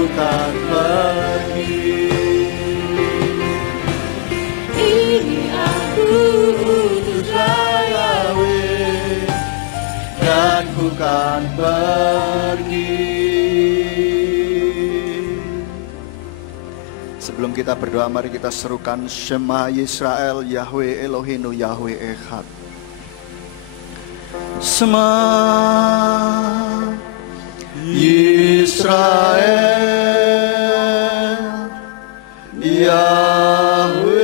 ku kan pergi. Ini aku utuslah Yahweh, dan ku kan pergi. Sebelum kita berdoa, mari kita serukan Shema Yisrael, Yahweh Eloheinu, Yahweh Echad. Shema Yisrael, Yahweh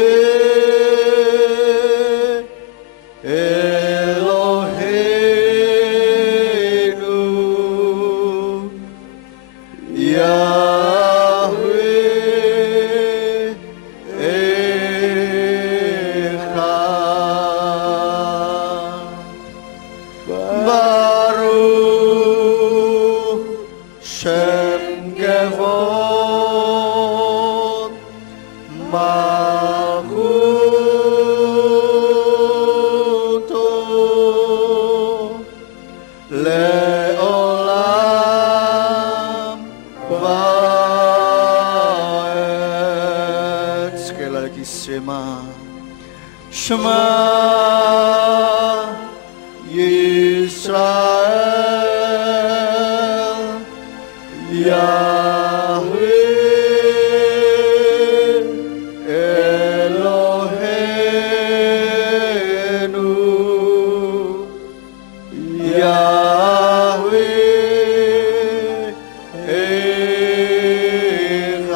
Eloheinu, Yahweh Echad. Baruch Shem Kevod Malchuto Leolam Vaed. Sekali lagi Shema Yisrael, Yahweh Eloheinu, Yahweh Echad.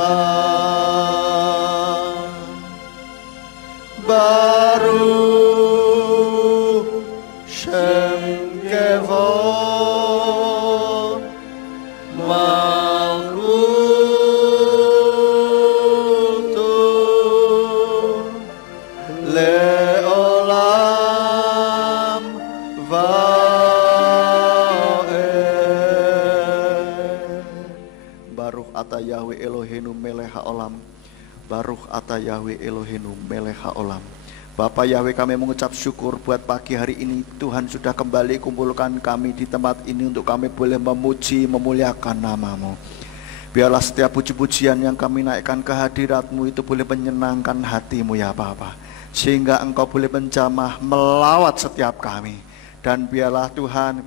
Baruch Shem Kevod Malchuto Leolam Vaed. Baruch ata Yahweh Eloheinu melech haolam, Baruch ata Yahweh Eloheinu melech haolam. Bapa Yahweh, kami mengucap syukur buat pagi hari ini. Tuhan sudah kembali kumpulkan kami di tempat ini untuk kami boleh memuji, memuliakan nama-Mu. Biarlah setiap puji-pujian yang kami naikkan ke hadirat-Mu itu boleh menyenangkan hati-Mu ya Bapa, sehingga Engkau boleh menjamah melawat setiap kami. Dan biarlah Tuhan,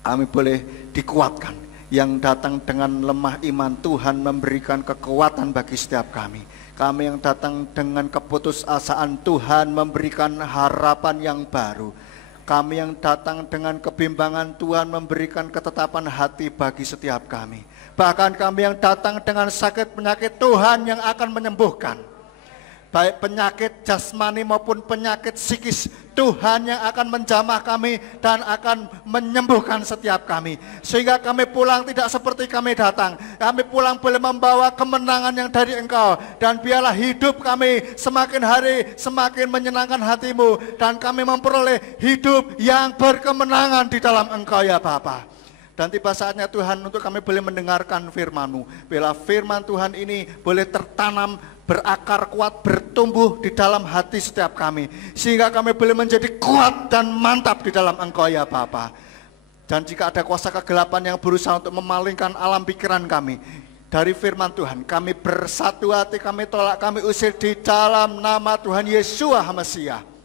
kami boleh dikuatkan. Yang datang dengan lemah iman, Tuhan memberikan kekuatan bagi setiap kami. Kami yang datang dengan keputusasaan, Tuhan memberikan harapan yang baru. Kami yang datang dengan kebimbangan, Tuhan memberikan ketetapan hati bagi setiap kami. Bahkan kami yang datang dengan sakit penyakit, Tuhan yang akan menyembuhkan. Baik penyakit jasmani maupun penyakit psikis, Tuhan yang akan menjamah kami dan akan menyembuhkan setiap kami. Sehingga kami pulang tidak seperti kami datang. Kami pulang boleh membawa kemenangan yang dari Engkau. Dan biarlah hidup kami semakin hari semakin menyenangkan hati-Mu. Dan kami memperoleh hidup yang berkemenangan di dalam Engkau ya Bapa. Dan tiba saatnya Tuhan untuk kami boleh mendengarkan firman-Mu. Biarlah firman Tuhan ini boleh tertanam, berakar kuat, bertumbuh di dalam hati setiap kami. Sehingga kami boleh menjadi kuat dan mantap di dalam Engkau ya Bapa. Dan jika ada kuasa kegelapan yang berusaha untuk memalingkan alam pikiran kami dari firman Tuhan, kami bersatu hati, kami tolak, kami usir di dalam nama Tuhan Yeshua HaMashiach.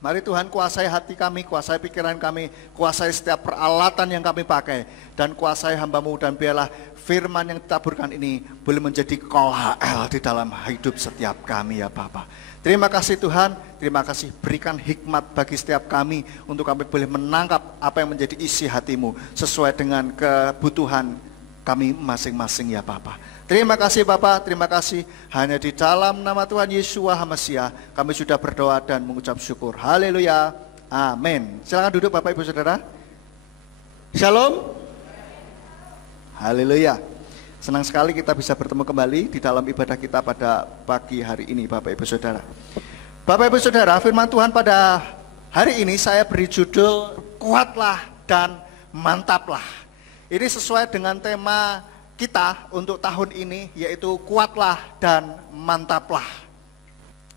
Mari Tuhan kuasai hati kami, kuasai pikiran kami, kuasai setiap peralatan yang kami pakai, dan kuasai hamba-Mu, dan biarlah firman yang ditaburkan ini boleh menjadi KLHL di dalam hidup setiap kami ya Bapa. Terima kasih Tuhan, terima kasih, berikan hikmat bagi setiap kami untuk kami boleh menangkap apa yang menjadi isi hati-Mu sesuai dengan kebutuhan kami masing-masing ya Bapa. Terima kasih Bapak, terima kasih. Hanya di dalam nama Tuhan Yeshua HaMashiach kami sudah berdoa dan mengucap syukur. Haleluya, amin. Silakan duduk Bapak Ibu Saudara. Shalom. Haleluya. Senang sekali kita bisa bertemu kembali di dalam ibadah kita pada pagi hari ini Bapak Ibu Saudara. Bapak Ibu Saudara, firman Tuhan pada hari ini saya beri judul Kuatlah dan Mantaplah. Ini sesuai dengan tema kita untuk tahun ini, yaitu kuatlah dan mantaplah.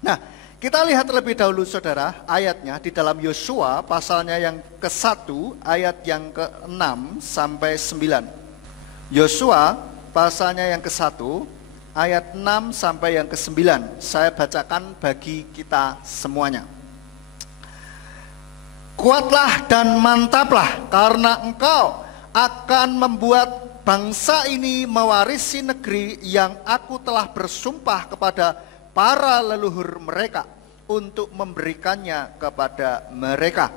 Nah, kita lihat terlebih dahulu saudara ayatnya di dalam Yosua pasalnya yang ke-1 ayat yang ke-6 sampai 9. Yosua pasalnya yang ke-1, ayat 6 sampai yang ke-9. Saya bacakan bagi kita semuanya. Kuatlah dan mantaplah, karena engkau akan membuat bangsa ini mewarisi negeri yang aku telah bersumpah kepada para leluhur mereka untuk memberikannya kepada mereka.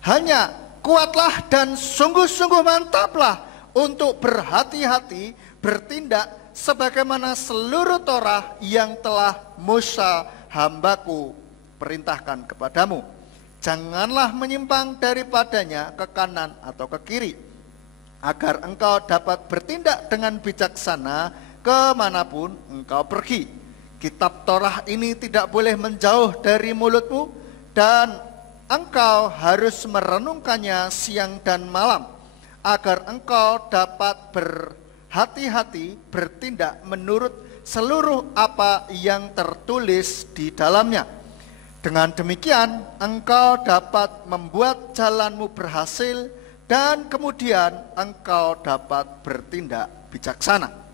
Hanya kuatlah dan sungguh-sungguh mantaplah untuk berhati-hati bertindak sebagaimana seluruh Torah yang telah Musa hambaku perintahkan kepadamu. Janganlah menyimpang daripadanya ke kanan atau ke kiri, agar engkau dapat bertindak dengan bijaksana kemanapun engkau pergi. Kitab Torah ini tidak boleh menjauh dari mulutmu, dan engkau harus merenungkannya siang dan malam, agar engkau dapat berhati-hati bertindak menurut seluruh apa yang tertulis di dalamnya. Dengan demikian engkau dapat membuat jalanmu berhasil, dan kemudian engkau dapat bertindak bijaksana.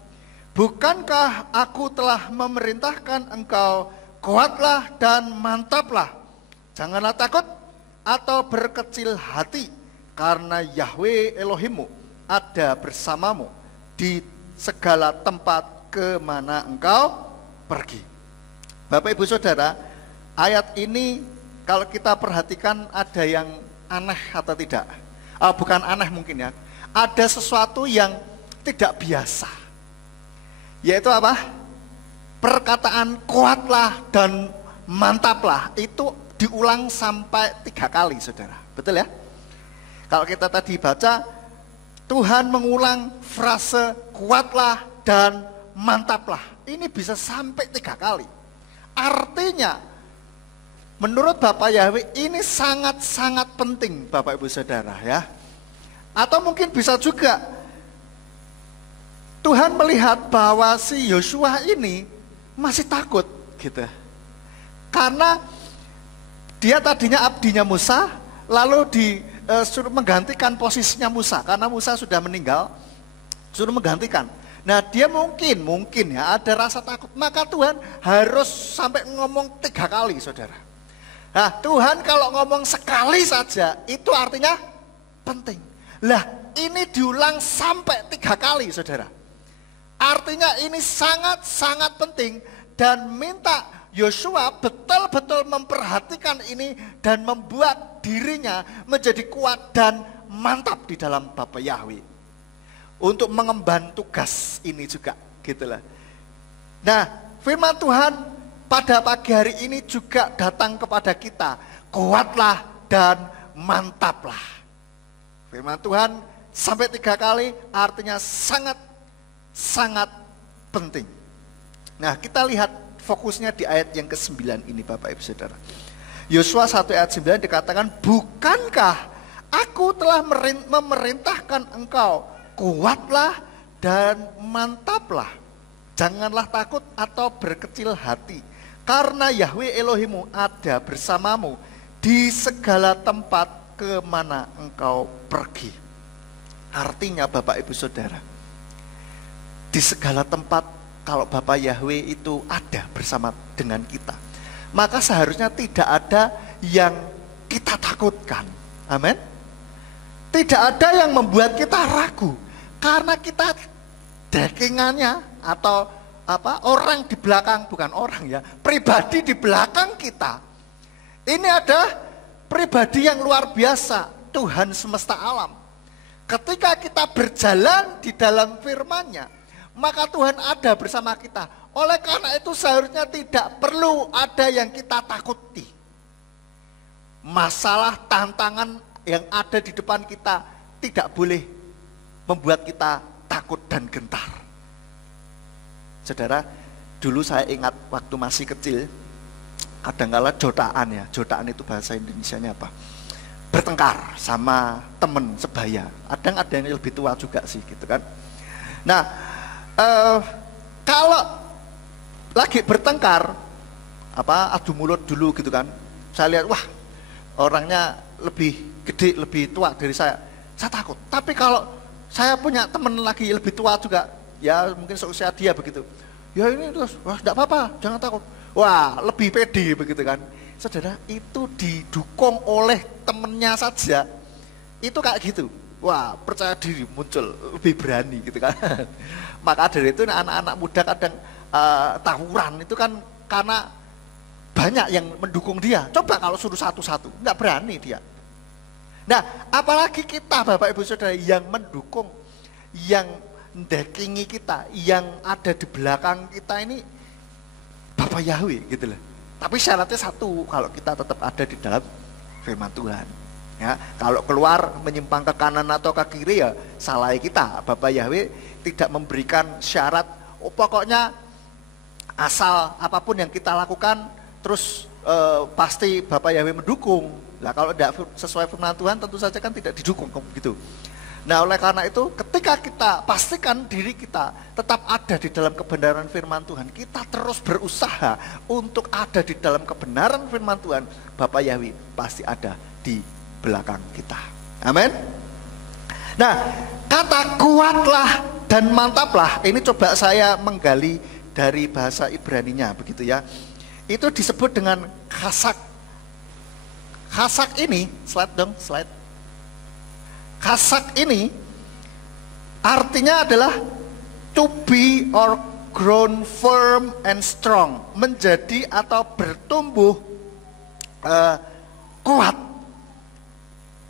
Bukankah aku telah memerintahkan engkau, kuatlah dan mantaplah, janganlah takut atau berkecil hati, karena Yahweh Elohimmu ada bersamamu di segala tempat kemana engkau pergi. Bapak Ibu Saudara, ayat ini kalau kita perhatikan ada yang aneh atau tidak? Bukan aneh mungkin ya, ada sesuatu yang tidak biasa, yaitu apa? Perkataan kuatlah dan mantaplah itu diulang sampai 3 kali, saudara. Betul ya? Kalau kita tadi baca, Tuhan mengulang frase kuatlah dan mantaplah. Ini bisa sampai 3 kali. Artinya, menurut Bapak Yahweh ini sangat-sangat penting, Bapak Ibu Saudara ya. Atau mungkin bisa juga Tuhan melihat bahwa si Yosua ini masih takut gitu. Karena dia tadinya abdinya Musa, lalu disuruh menggantikan posisinya Musa karena Musa sudah meninggal, suruh menggantikan. Nah, dia mungkin ya ada rasa takut, maka Tuhan harus sampai ngomong 3 kali, saudara. Nah, Tuhan kalau ngomong sekali saja itu artinya penting. Lah, ini diulang sampai 3 kali, saudara. Artinya ini sangat-sangat penting, dan minta Yosua betul-betul memperhatikan ini dan membuat dirinya menjadi kuat dan mantap di dalam Bapa Yahweh untuk mengemban tugas ini juga, gitulah. Nah, firman Tuhan pada pagi hari ini juga datang kepada kita, kuatlah dan mantaplah. Firman Tuhan sampai 3 kali artinya sangat penting. Nah, kita lihat fokusnya di ayat yang ke-9 ini, Bapak Ibu Saudara. Yosua 1 ayat 9 dikatakan, bukankah aku telah memerintahkan engkau, kuatlah dan mantaplah, janganlah takut atau berkecil hati, karena Yahweh Elohimmu ada bersamamu di segala tempat kemana engkau pergi. Artinya Bapak Ibu Saudara, di segala tempat kalau Bapak Yahweh itu ada bersama dengan kita, maka seharusnya tidak ada yang kita takutkan. Amin. Tidak ada yang membuat kita ragu, karena kita dagingannya atau orang di belakang, bukan orang ya, pribadi di belakang kita ini ada pribadi yang luar biasa, Tuhan semesta alam. Ketika kita berjalan di dalam firman-Nya, maka Tuhan ada bersama kita. Oleh karena itu seharusnya tidak perlu ada yang kita takuti. Masalah, tantangan yang ada di depan kita tidak boleh membuat kita takut dan gentar. Saudara, dulu saya ingat waktu masih kecil, kadang-kala jotaan itu bahasa Indonesianya apa? Bertengkar sama temen sebaya. Ada yang lebih tua juga sih gitu kan. Nah, kalau lagi bertengkar, adu mulut dulu gitu kan, saya lihat wah orangnya lebih gede, lebih tua dari saya takut. Tapi kalau saya punya temen lagi lebih tua juga, ya mungkin seusia dia begitu. Ya ini terus, wah enggak apa-apa, jangan takut. Wah, lebih pede begitu kan. Saudara, itu didukung oleh temennya saja. Itu kayak gitu. Wah, percaya diri muncul, lebih berani gitu kan. Maka dari itu anak-anak muda kadang tawuran itu kan karena banyak yang mendukung dia. Coba kalau suruh satu-satu, nggak berani dia. Nah, apalagi kita Bapak Ibu Saudara yang mendukung, yang mendampingi kita, yang ada di belakang kita ini Bapak Yahweh gitu loh. Tapi syaratnya satu, kalau kita tetap ada di dalam firman Tuhan. Ya, kalau keluar menyimpang ke kanan atau ke kiri ya salah kita. Bapak Yahweh tidak memberikan syarat, pokoknya asal apapun yang kita lakukan terus pasti Bapak Yahweh mendukung. Nah kalau tidak sesuai firman Tuhan tentu saja kan tidak didukung gitu. Nah oleh karena itu ketika kita pastikan diri kita tetap ada di dalam kebenaran firman Tuhan, kita terus berusaha untuk ada di dalam kebenaran firman Tuhan, Bapak Yahweh pasti ada di belakang kita. Amin. Nah kata kuatlah dan mantaplah ini coba saya menggali dari bahasa Ibraninya begitu ya. Itu disebut dengan khasak. Khasak ini, slide dong, slide. Khasak ini artinya adalah to be or grown firm and strong, menjadi atau bertumbuh kuat.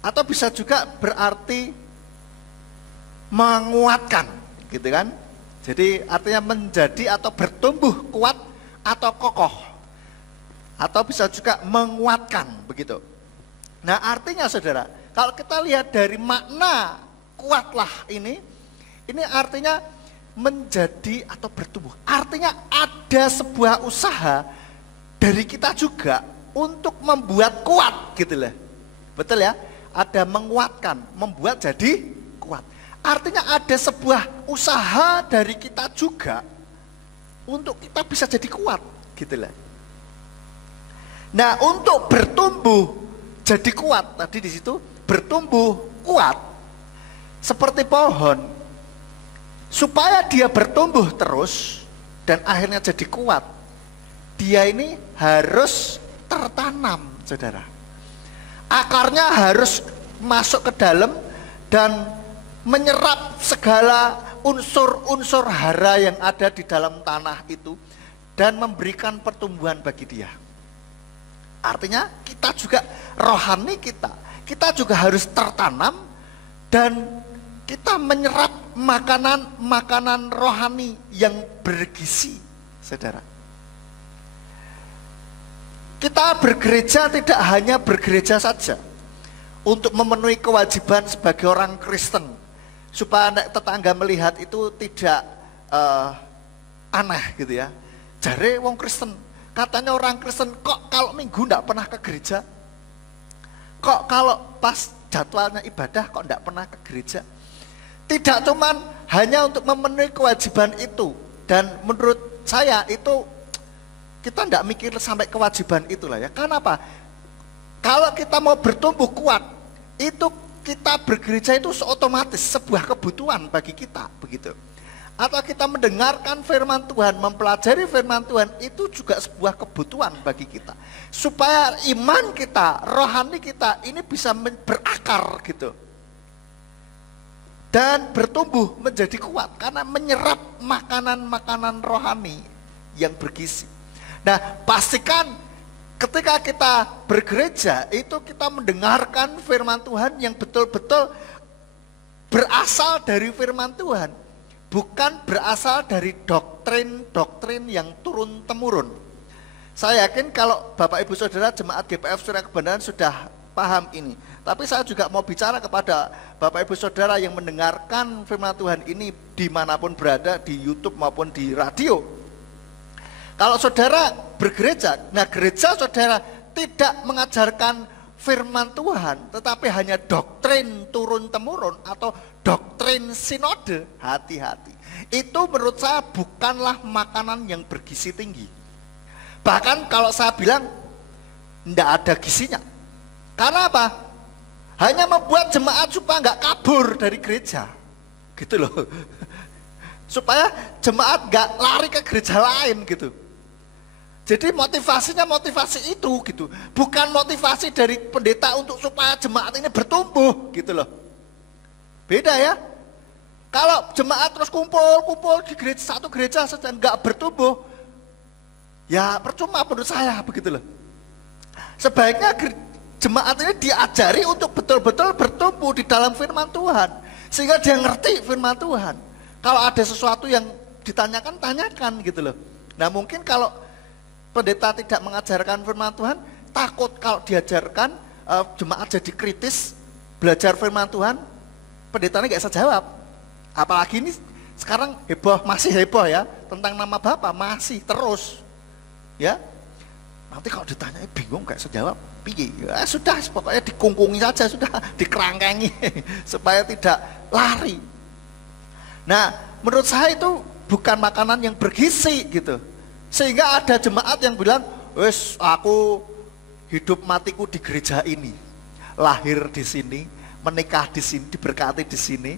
Atau bisa juga berarti menguatkan, gitu kan? Jadi artinya menjadi atau bertumbuh kuat atau kokoh. Atau bisa juga menguatkan, begitu. Nah artinya saudara, kalau kita lihat dari makna kuatlah ini artinya menjadi atau bertumbuh. Artinya ada sebuah usaha dari kita juga untuk membuat kuat gitu lah. Betul ya? Ada menguatkan, membuat jadi kuat. Artinya ada sebuah usaha dari kita juga untuk kita bisa jadi kuat gitu lah. Nah untuk bertumbuh jadi kuat, tadi di situ bertumbuh kuat seperti pohon, supaya dia bertumbuh terus dan akhirnya jadi kuat. Dia ini harus tertanam, saudara. Akarnya harus masuk ke dalam dan menyerap segala unsur-unsur hara yang ada di dalam tanah itu dan memberikan pertumbuhan bagi dia. Artinya kita juga rohani kita juga harus tertanam dan kita menyerap makanan rohani yang bergizi, saudara. Kita bergereja tidak hanya bergereja saja untuk memenuhi kewajiban sebagai orang Kristen, supaya tetangga melihat itu tidak aneh gitu ya. Jare wong Kristen, katanya orang Kristen kok kalau minggu enggak pernah ke gereja? Kok kalau pas jadwalnya ibadah kok enggak pernah ke gereja? Tidak cuman hanya untuk memenuhi kewajiban itu. Dan menurut saya itu kita enggak mikir sampai kewajiban itulah ya. Karena apa? Kalau kita mau bertumbuh kuat, itu kita bergereja itu otomatis sebuah kebutuhan bagi kita, begitu. Atau kita mendengarkan firman Tuhan, mempelajari firman Tuhan, itu juga sebuah kebutuhan bagi kita. Supaya iman kita, rohani kita ini bisa berakar gitu. Dan bertumbuh menjadi kuat karena menyerap makanan-makanan rohani yang bergizi. Nah, pastikan ketika kita bergereja itu kita mendengarkan firman Tuhan yang betul-betul berasal dari firman Tuhan. Bukan berasal dari doktrin-doktrin yang turun-temurun. Saya yakin kalau Bapak Ibu Saudara jemaat GPF Surya Kebenaran sudah paham ini. Tapi saya juga mau bicara kepada Bapak Ibu Saudara yang mendengarkan firman Tuhan ini dimanapun berada, di YouTube maupun di radio. Kalau saudara bergereja, nah gereja saudara tidak mengajarkan firman Tuhan, tetapi hanya doktrin turun-temurun atau doktrin sinode, hati-hati. Itu menurut saya bukanlah makanan yang bergizi tinggi. Bahkan kalau saya bilang tidak ada gizinya. Karena apa? Hanya membuat jemaat supaya nggak kabur dari gereja, gitu loh. supaya jemaat nggak lari ke gereja lain gitu. Jadi motivasinya motivasi itu gitu, bukan motivasi dari pendeta untuk supaya jemaat ini bertumbuh gitu loh. Beda ya. Kalau jemaat terus kumpul di gereja, satu gereja saja nggak bertumbuh, ya percuma menurut saya begitu loh. Sebaiknya jemaat ini diajari untuk betul-betul bertumbuh di dalam firman Tuhan, sehingga dia ngerti firman Tuhan. Kalau ada sesuatu yang ditanyakan, tanyakan gitu loh. Nah mungkin kalau pendeta tidak mengajarkan firman Tuhan, takut kalau diajarkan jemaat jadi kritis, belajar firman Tuhan, pendetanya nggak bisa jawab. Apalagi ini sekarang heboh, masih heboh ya, tentang nama Bapa masih terus, ya. Nanti kalau ditanya bingung kayak sejawab, piye? Ya sudah, pokoknya dikungkungi saja, sudah dikerangkengi supaya tidak lari. Nah, menurut saya itu bukan makanan yang bergizi gitu. Sehingga ada jemaat yang bilang, wes aku hidup matiku di gereja ini, lahir di sini, menikah di sini, diberkati di sini,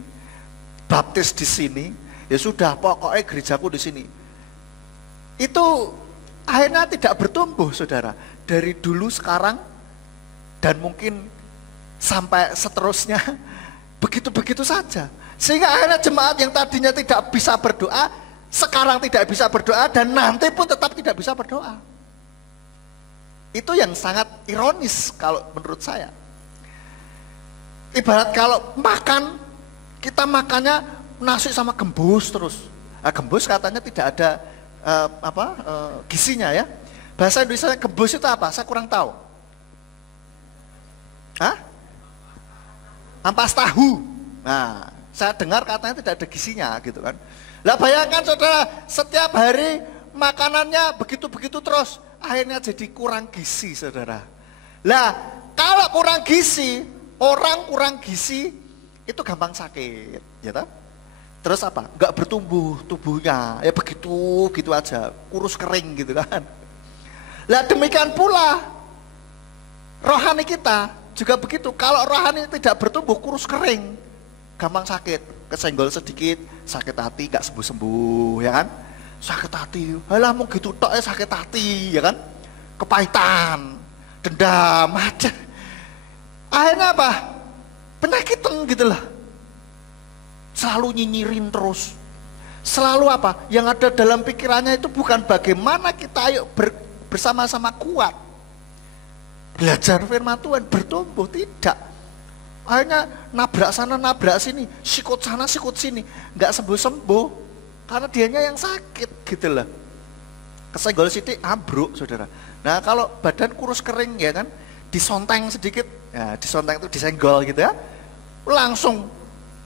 baptis di sini, ya sudah pokoknya gerejaku di sini. Itu akhirnya tidak bertumbuh, saudara. Dari dulu, sekarang, dan mungkin sampai seterusnya, begitu-begitu saja. Sehingga akhirnya jemaat yang tadinya tidak bisa berdoa, sekarang tidak bisa berdoa, dan nanti pun tetap tidak bisa berdoa. Itu yang sangat ironis kalau menurut saya. Ibarat kalau makan, kita makannya nasi sama gembus terus. Nah, gembus katanya tidak ada gizinya ya. Bahasa Indonesia gembus itu apa? Saya kurang tahu. Hah? Ampas tahu. Nah, saya dengar katanya tidak ada gizinya gitu kan. Lah bayangkan saudara, setiap hari makanannya begitu-begitu terus, akhirnya jadi kurang gizi saudara. Lah kalau kurang gizi, orang kurang gizi itu gampang sakit, ya toh? Terus apa? Enggak bertumbuh tubuhnya, ya begitu gitu aja, kurus kering gitu kan. Lah demikian pula rohani kita juga begitu. Kalau rohani tidak bertumbuh, kurus kering, gampang sakit, kesenggol sedikit, sakit hati, gak sembuh-sembuh, ya kan? Sakit hati, alah mau gitu tok ya sakit hati, ya kan? Kepahitan, dendam, aja. Akhirnya apa? Penyakitan gitu lah. Selalu nyinyirin terus. Selalu apa? Yang ada dalam pikirannya itu bukan bagaimana kita ayo bersama-sama kuat. Belajar firman Tuhan, bertumbuh, tidak. Akhirnya nabrak sana, nabrak sini, sikut sana, sikut sini. Nggak sembuh-sembuh, karena dianya yang sakit gitu lah. Kesenggol sidik, ambruk saudara. Nah kalau badan kurus kering ya kan, disonteng sedikit, ya disonteng itu disenggol gitu ya, langsung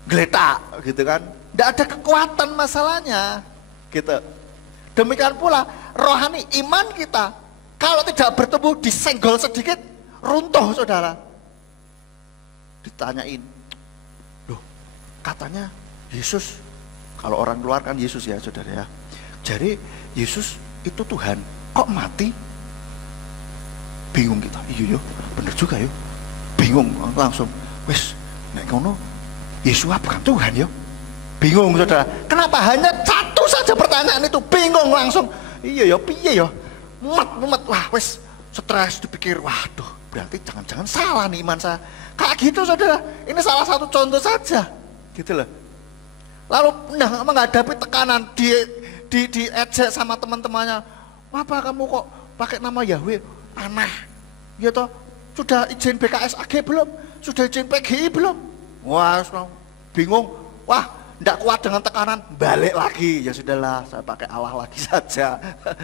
geletak gitu kan, tidak ada kekuatan masalahnya gitu. Demikian pula rohani iman kita kalau tidak bertumbuh, disenggol sedikit runtuh saudara. Ditanyain, loh katanya Yesus, kalau orang luar kan Yesus ya saudara ya, jadi Yesus itu Tuhan, kok mati? Bingung kita, iya yo, bener juga yo, bingung langsung, wes nek kono Yesus bukan Tuhan ya. Bingung saudara. Kenapa hanya satu saja pertanyaan itu? Bingung langsung. Iya ya, piye ya? Mumet. Wah, wes stres dipikir. Waduh, berarti jangan-jangan salah nih iman saya. Kayak gitu saudara. Ini salah satu contoh saja. Gitu loh. Lalu menghadapi tekanan, diejek sama teman-temannya. Apa kamu kok pakai nama Yahweh? Aneh. Ya toh, sudah izin BKSAG belum? Sudah izin PGI belum? Wah, bingung. Wah, tidak kuat dengan tekanan, balik lagi. Ya sudahlah, saya pakai Allah lagi saja.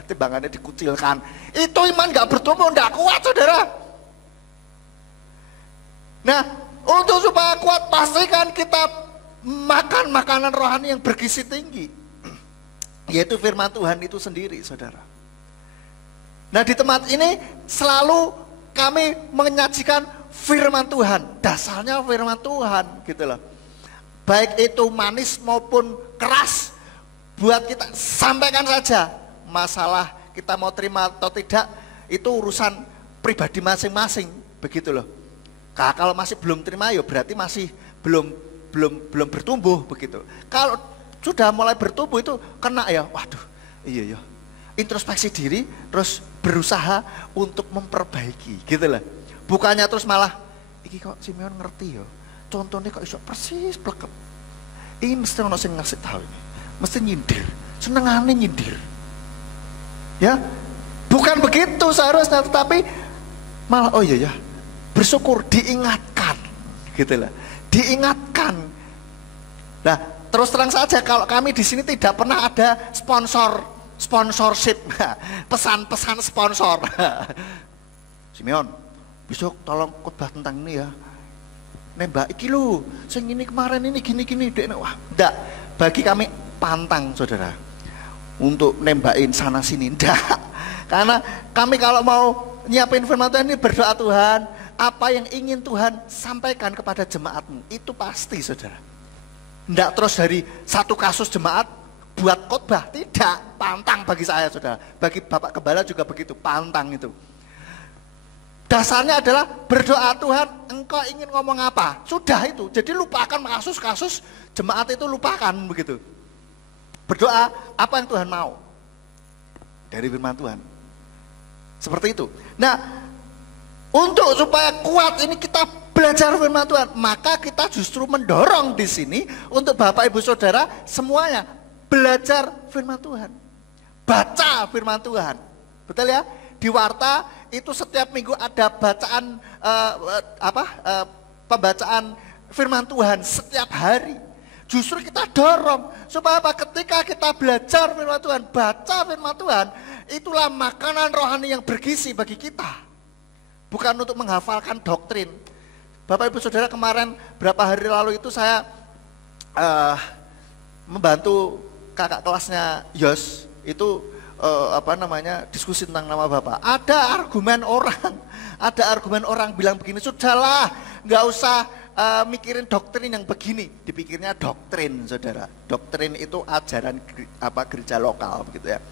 Timbangannya dikucilkan. Itu iman nggak bertumbuh, tidak kuat, saudara. Nah, untuk supaya kuat, pastikan kita makan makanan rohani yang bergizi tinggi, yaitu firman Tuhan itu sendiri, saudara. Nah, di tempat ini selalu kami menyajikan firman Tuhan, dasarnya firman Tuhan gitu loh. Baik itu manis maupun keras, buat kita sampaikan saja. Masalah kita mau terima atau tidak, itu urusan pribadi masing-masing, begitu loh. Kalau masih belum terima ya berarti masih belum bertumbuh begitu. Kalau sudah mulai bertumbuh itu kena ya, waduh, iya ya. Introspeksi diri, terus berusaha untuk memperbaiki, gitu lah. Bukannya terus malah, iki kok Simeon ngerti ya, contohnya kok iso persis pleket. Ini mesti ono sing ngasih tahu ini, mesti nyindir, senengane nyindir. Ya, bukan begitu seharusnya, tetapi malah oh iya ya, bersyukur diingatkan, gitu lah, diingatkan. Nah, terus terang saja kalau kami di sini tidak pernah ada sponsorship, pesan-pesan sponsor. Simeon, besok tolong khotbah tentang ini ya. Nembak iki lho, sing ini kemarin ini gini-gini, wah, enggak. Bagi kami pantang, saudara, untuk nembakin sana sini, enggak. Karena kami kalau mau nyiapin firman Tuhan ini berdoa, Tuhan, apa yang ingin Tuhan sampaikan kepada jemaatmu, itu pasti, saudara. Enggak terus dari satu kasus jemaat buat khotbah, tidak, pantang bagi saya, saudara. Bagi Bapak Gembala juga begitu, pantang itu. Dasarnya adalah berdoa, Tuhan engkau ingin ngomong apa, sudah itu. Jadi lupakan kasus-kasus jemaat itu, lupakan begitu. Berdoa apa yang Tuhan mau dari firman Tuhan, seperti itu. Nah, untuk supaya kuat ini kita belajar firman Tuhan, maka kita justru mendorong di sini untuk Bapak Ibu Saudara semuanya belajar firman Tuhan, baca firman Tuhan, betul ya? Di Warta itu setiap minggu ada bacaan pembacaan firman Tuhan setiap hari. Justru kita dorong supaya apa? Ketika kita belajar firman Tuhan, baca firman Tuhan, itulah makanan rohani yang bergizi bagi kita. Bukan untuk menghafalkan doktrin. Bapak Ibu Saudara, kemarin berapa hari lalu itu saya membantu kakak kelasnya Yos itu diskusi tentang nama Bapak. Ada argumen orang bilang begini, sudahlah, nggak usah mikirin doktrin yang begini, dipikirnya doktrin, saudara. Doktrin itu ajaran gereja lokal, begitu ya.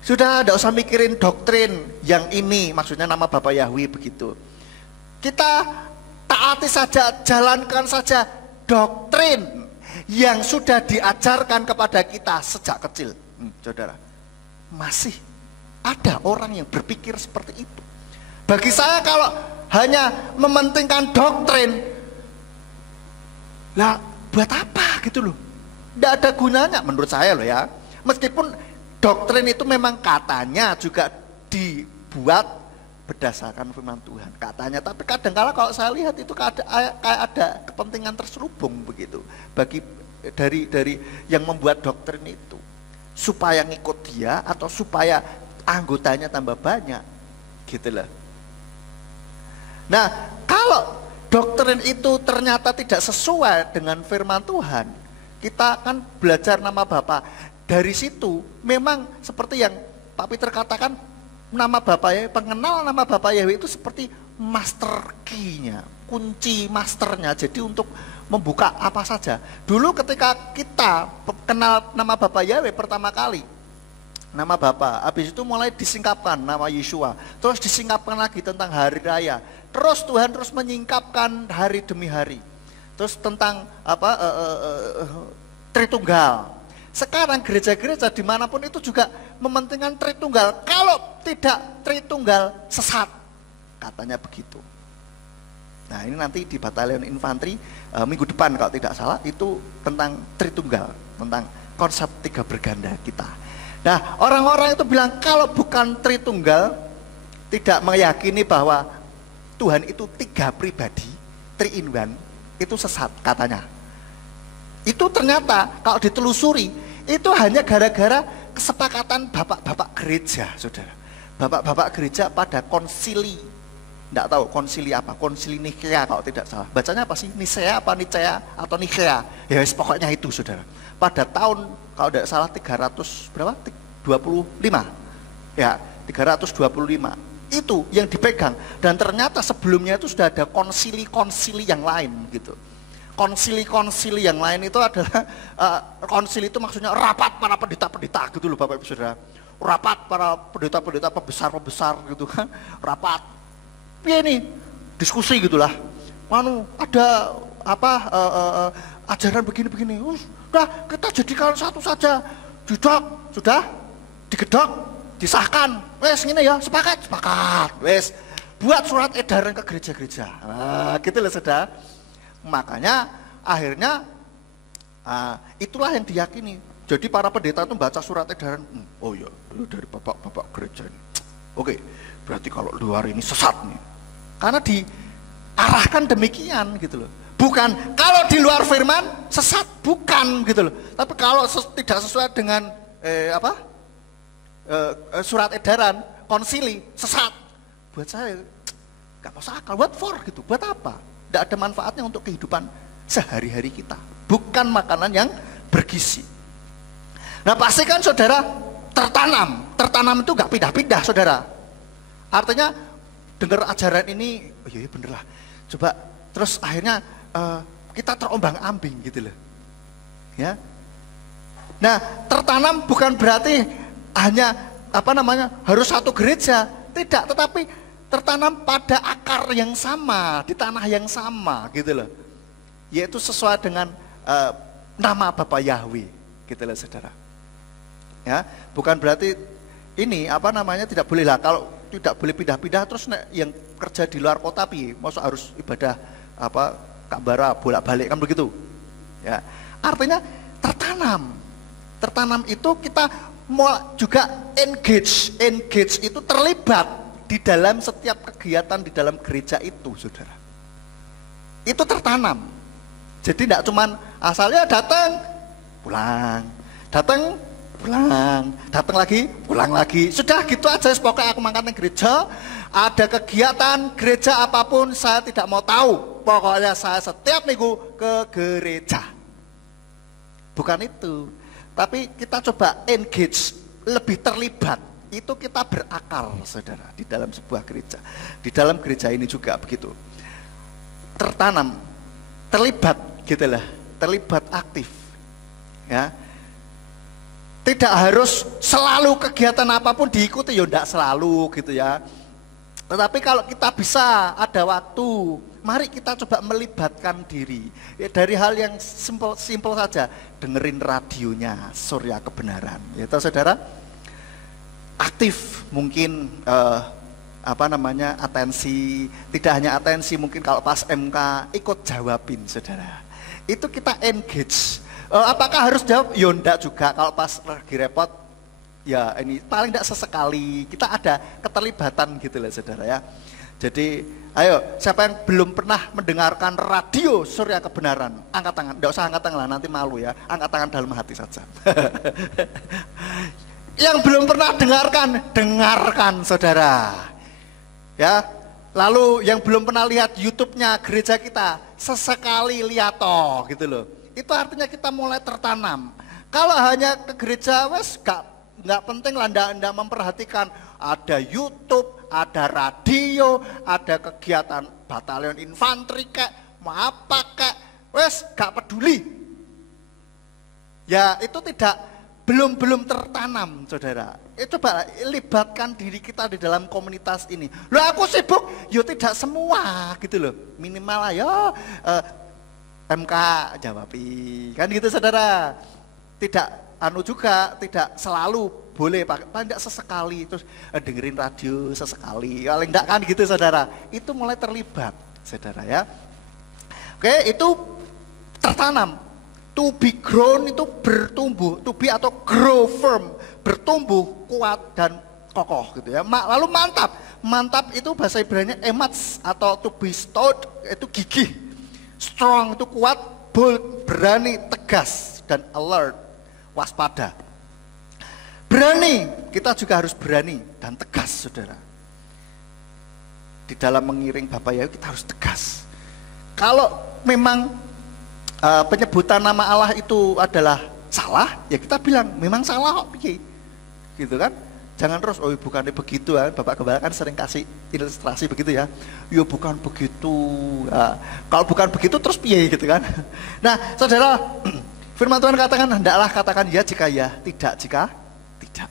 Sudah, nggak usah mikirin doktrin yang ini, maksudnya nama Bapak Yahweh begitu. Kita taati saja, jalankan saja doktrin yang sudah diajarkan kepada kita sejak kecil, saudara. Masih ada orang yang berpikir seperti itu. Bagi saya kalau hanya mementingkan doktrin, lah buat apa gitu loh? Tidak ada gunanya menurut saya loh ya. Meskipun doktrin itu memang katanya juga dibuat berdasarkan firman Tuhan katanya, tapi kadang-kala kalau saya lihat itu kayak ada kepentingan terselubung begitu bagi dari yang membuat doktrin itu, supaya ngikut dia atau supaya anggotanya tambah banyak gitu lah. Nah, kalau doktrin itu ternyata tidak sesuai dengan firman Tuhan, kita akan belajar nama Bapa. Dari situ memang seperti yang Pak Peter katakan, nama Bapa Yahweh, pengenal nama Bapa Yahweh itu seperti master key-nya, kunci masternya. Jadi untuk membuka apa saja. Dulu ketika kita kenal nama Bapa Yahweh pertama kali, nama Bapa, habis itu mulai disingkapkan nama Yeshua, terus disingkapkan lagi tentang hari raya, terus Tuhan terus menyingkapkan hari demi hari, terus tentang Tritunggal. Sekarang gereja-gereja dimanapun itu juga mementingkan Tritunggal. Kalau tidak Tritunggal sesat, katanya begitu. Nah, ini nanti di Batalion Infanteri minggu depan kalau tidak salah itu tentang Tritunggal, tentang konsep tiga berganda kita. Nah, orang-orang itu bilang kalau bukan Tritunggal, tidak meyakini bahwa Tuhan itu tiga pribadi, 3 in 1, itu sesat katanya. Itu ternyata kalau ditelusuri itu hanya gara-gara kesepakatan bapak-bapak gereja, saudara. Bapak-bapak gereja pada konsili, enggak tahu konsili apa, konsili Nikea kalau tidak salah. Bacanya apa sih? Nisea apa Nicea atau Nikea? Ya pokoknya itu, saudara. Pada tahun kalau tidak salah 300 berapa? 25. Ya, 325. Itu yang dipegang, dan ternyata sebelumnya itu sudah ada konsili-konsili yang lain gitu. Konsili-konsili yang lain itu adalah konsili itu maksudnya rapat para pendeta-pendeta gitu loh Bapak Ibu Saudara. Rapat para pendeta-pendeta pembesar-pembesar gitu kan, rapat. Ya ini diskusi gitulah. Manu ada apa ajaran begini-begini. Udah kita jadikan satu saja. Duduk, sudah digedok, disahkan. Wes ngene ya, sepakat. Wes buat surat edaran ke gereja-gereja. Nah, gitu loh saudara. Makanya akhirnya itulah yang diyakini. Jadi para pendeta itu baca surat edaran. Oh ya, lu dari bapak-bapak gereja ini. Oke, berarti kalau luar ini sesat nih. Karena diarahkan demikian gitu loh. Bukan kalau di luar firman sesat, bukan gitu loh. Tapi kalau tidak sesuai dengan surat edaran konsili sesat. Buat saya nggak masuk akal. What for gitu? Buat apa? Tidak ada manfaatnya untuk kehidupan sehari-hari kita. Bukan makanan yang bergizi. Nah pasti kan saudara tertanam itu nggak pindah-pindah saudara. Artinya dengar ajaran ini, oh iya bener lah. Coba terus akhirnya kita terombang-ambing gitu loh. Ya. Nah, tertanam bukan berarti hanya harus satu gereja, tidak, tetapi tertanam pada akar yang sama, di tanah yang sama gitu loh. Yaitu sesuai dengan nama Bapa Yahweh gitu loh saudara. Ya, bukan berarti ini tidak boleh lah, kalau tidak boleh pindah-pindah terus yang kerja di luar kota maksud harus ibadah Ka'bah bolak-balik kan begitu. Ya. Artinya tertanam itu kita mau juga engage itu terlibat di dalam setiap kegiatan di dalam gereja itu, saudara. Itu tertanam. Jadi tidak cuman asalnya datang, pulang, datang lagi, pulang lagi. Sudah gitu aja, pokoknya aku mangkat gereja, ada kegiatan gereja apapun saya tidak mau tahu. Pokoknya saya setiap minggu ke gereja. Bukan itu. Tapi kita coba engage, lebih terlibat. Itu kita berakar, saudara, di dalam sebuah gereja. Di dalam gereja ini juga begitu. Tertanam, terlibat gitulah, terlibat aktif. Ya. Tidak harus selalu kegiatan apapun diikuti, ya enggak selalu gitu ya. Tetapi kalau kita bisa ada waktu, mari kita coba melibatkan diri. Ya, dari hal yang simple saja, dengerin radionya Surya Kebenaran. Ya toh, saudara, aktif mungkin atensi, tidak hanya atensi, mungkin kalau pas MK ikut jawabin, saudara. Itu kita engage. Apakah harus jawab? Ya enggak juga, kalau pas lagi repot, ya ini paling enggak sesekali, kita ada keterlibatan gitu lah saudara ya. Jadi ayo, siapa yang belum pernah mendengarkan radio Surya Kebenaran, angkat tangan. Enggak usah angkat tangan lah, nanti malu ya, angkat tangan dalam hati saja. Yang belum pernah dengarkan saudara ya. Lalu yang belum pernah lihat YouTube-nya gereja kita, sesekali lihat toh gitu loh. Itu artinya kita mulai tertanam. Kalau hanya ke gereja wes nggak penting lah, anda memperhatikan ada YouTube, ada radio, ada kegiatan batalion infanteri mau apa wes gak peduli. Ya itu belum tertanam, saudara. Coba libatkan diri kita di dalam komunitas ini. Loh aku sibuk, yo tidak semua gitu loh. Minimal lah ya. MK jawabi kan gitu saudara. Tidak juga tidak selalu boleh pakai, tidak sesekali terus dengerin radio sesekali, paling enggak kan gitu saudara. Itu mulai terlibat saudara ya. Oke, itu tertanam. To be grown itu bertumbuh, to be atau grow firm, bertumbuh kuat dan kokoh gitu ya. Lalu mantap itu bahasa Ibrani emats atau to be stout itu gigih. Strong itu kuat, bold, berani, tegas, dan alert, waspada. Berani, kita juga harus berani dan tegas, saudara. Di dalam mengiring Bapak Yahweh kita harus tegas. Kalau memang penyebutan nama Allah itu adalah salah, ya kita bilang memang salah kok, gitu kan? Jangan terus, oh bukannya begitu ya, Bapak Gembala kan sering kasih ilustrasi begitu ya. Ya bukan begitu. Nah, kalau bukan begitu terus piye gitu kan. Nah saudara, firman Tuhan katakan, hendaklah katakan ya jika ya, tidak jika tidak.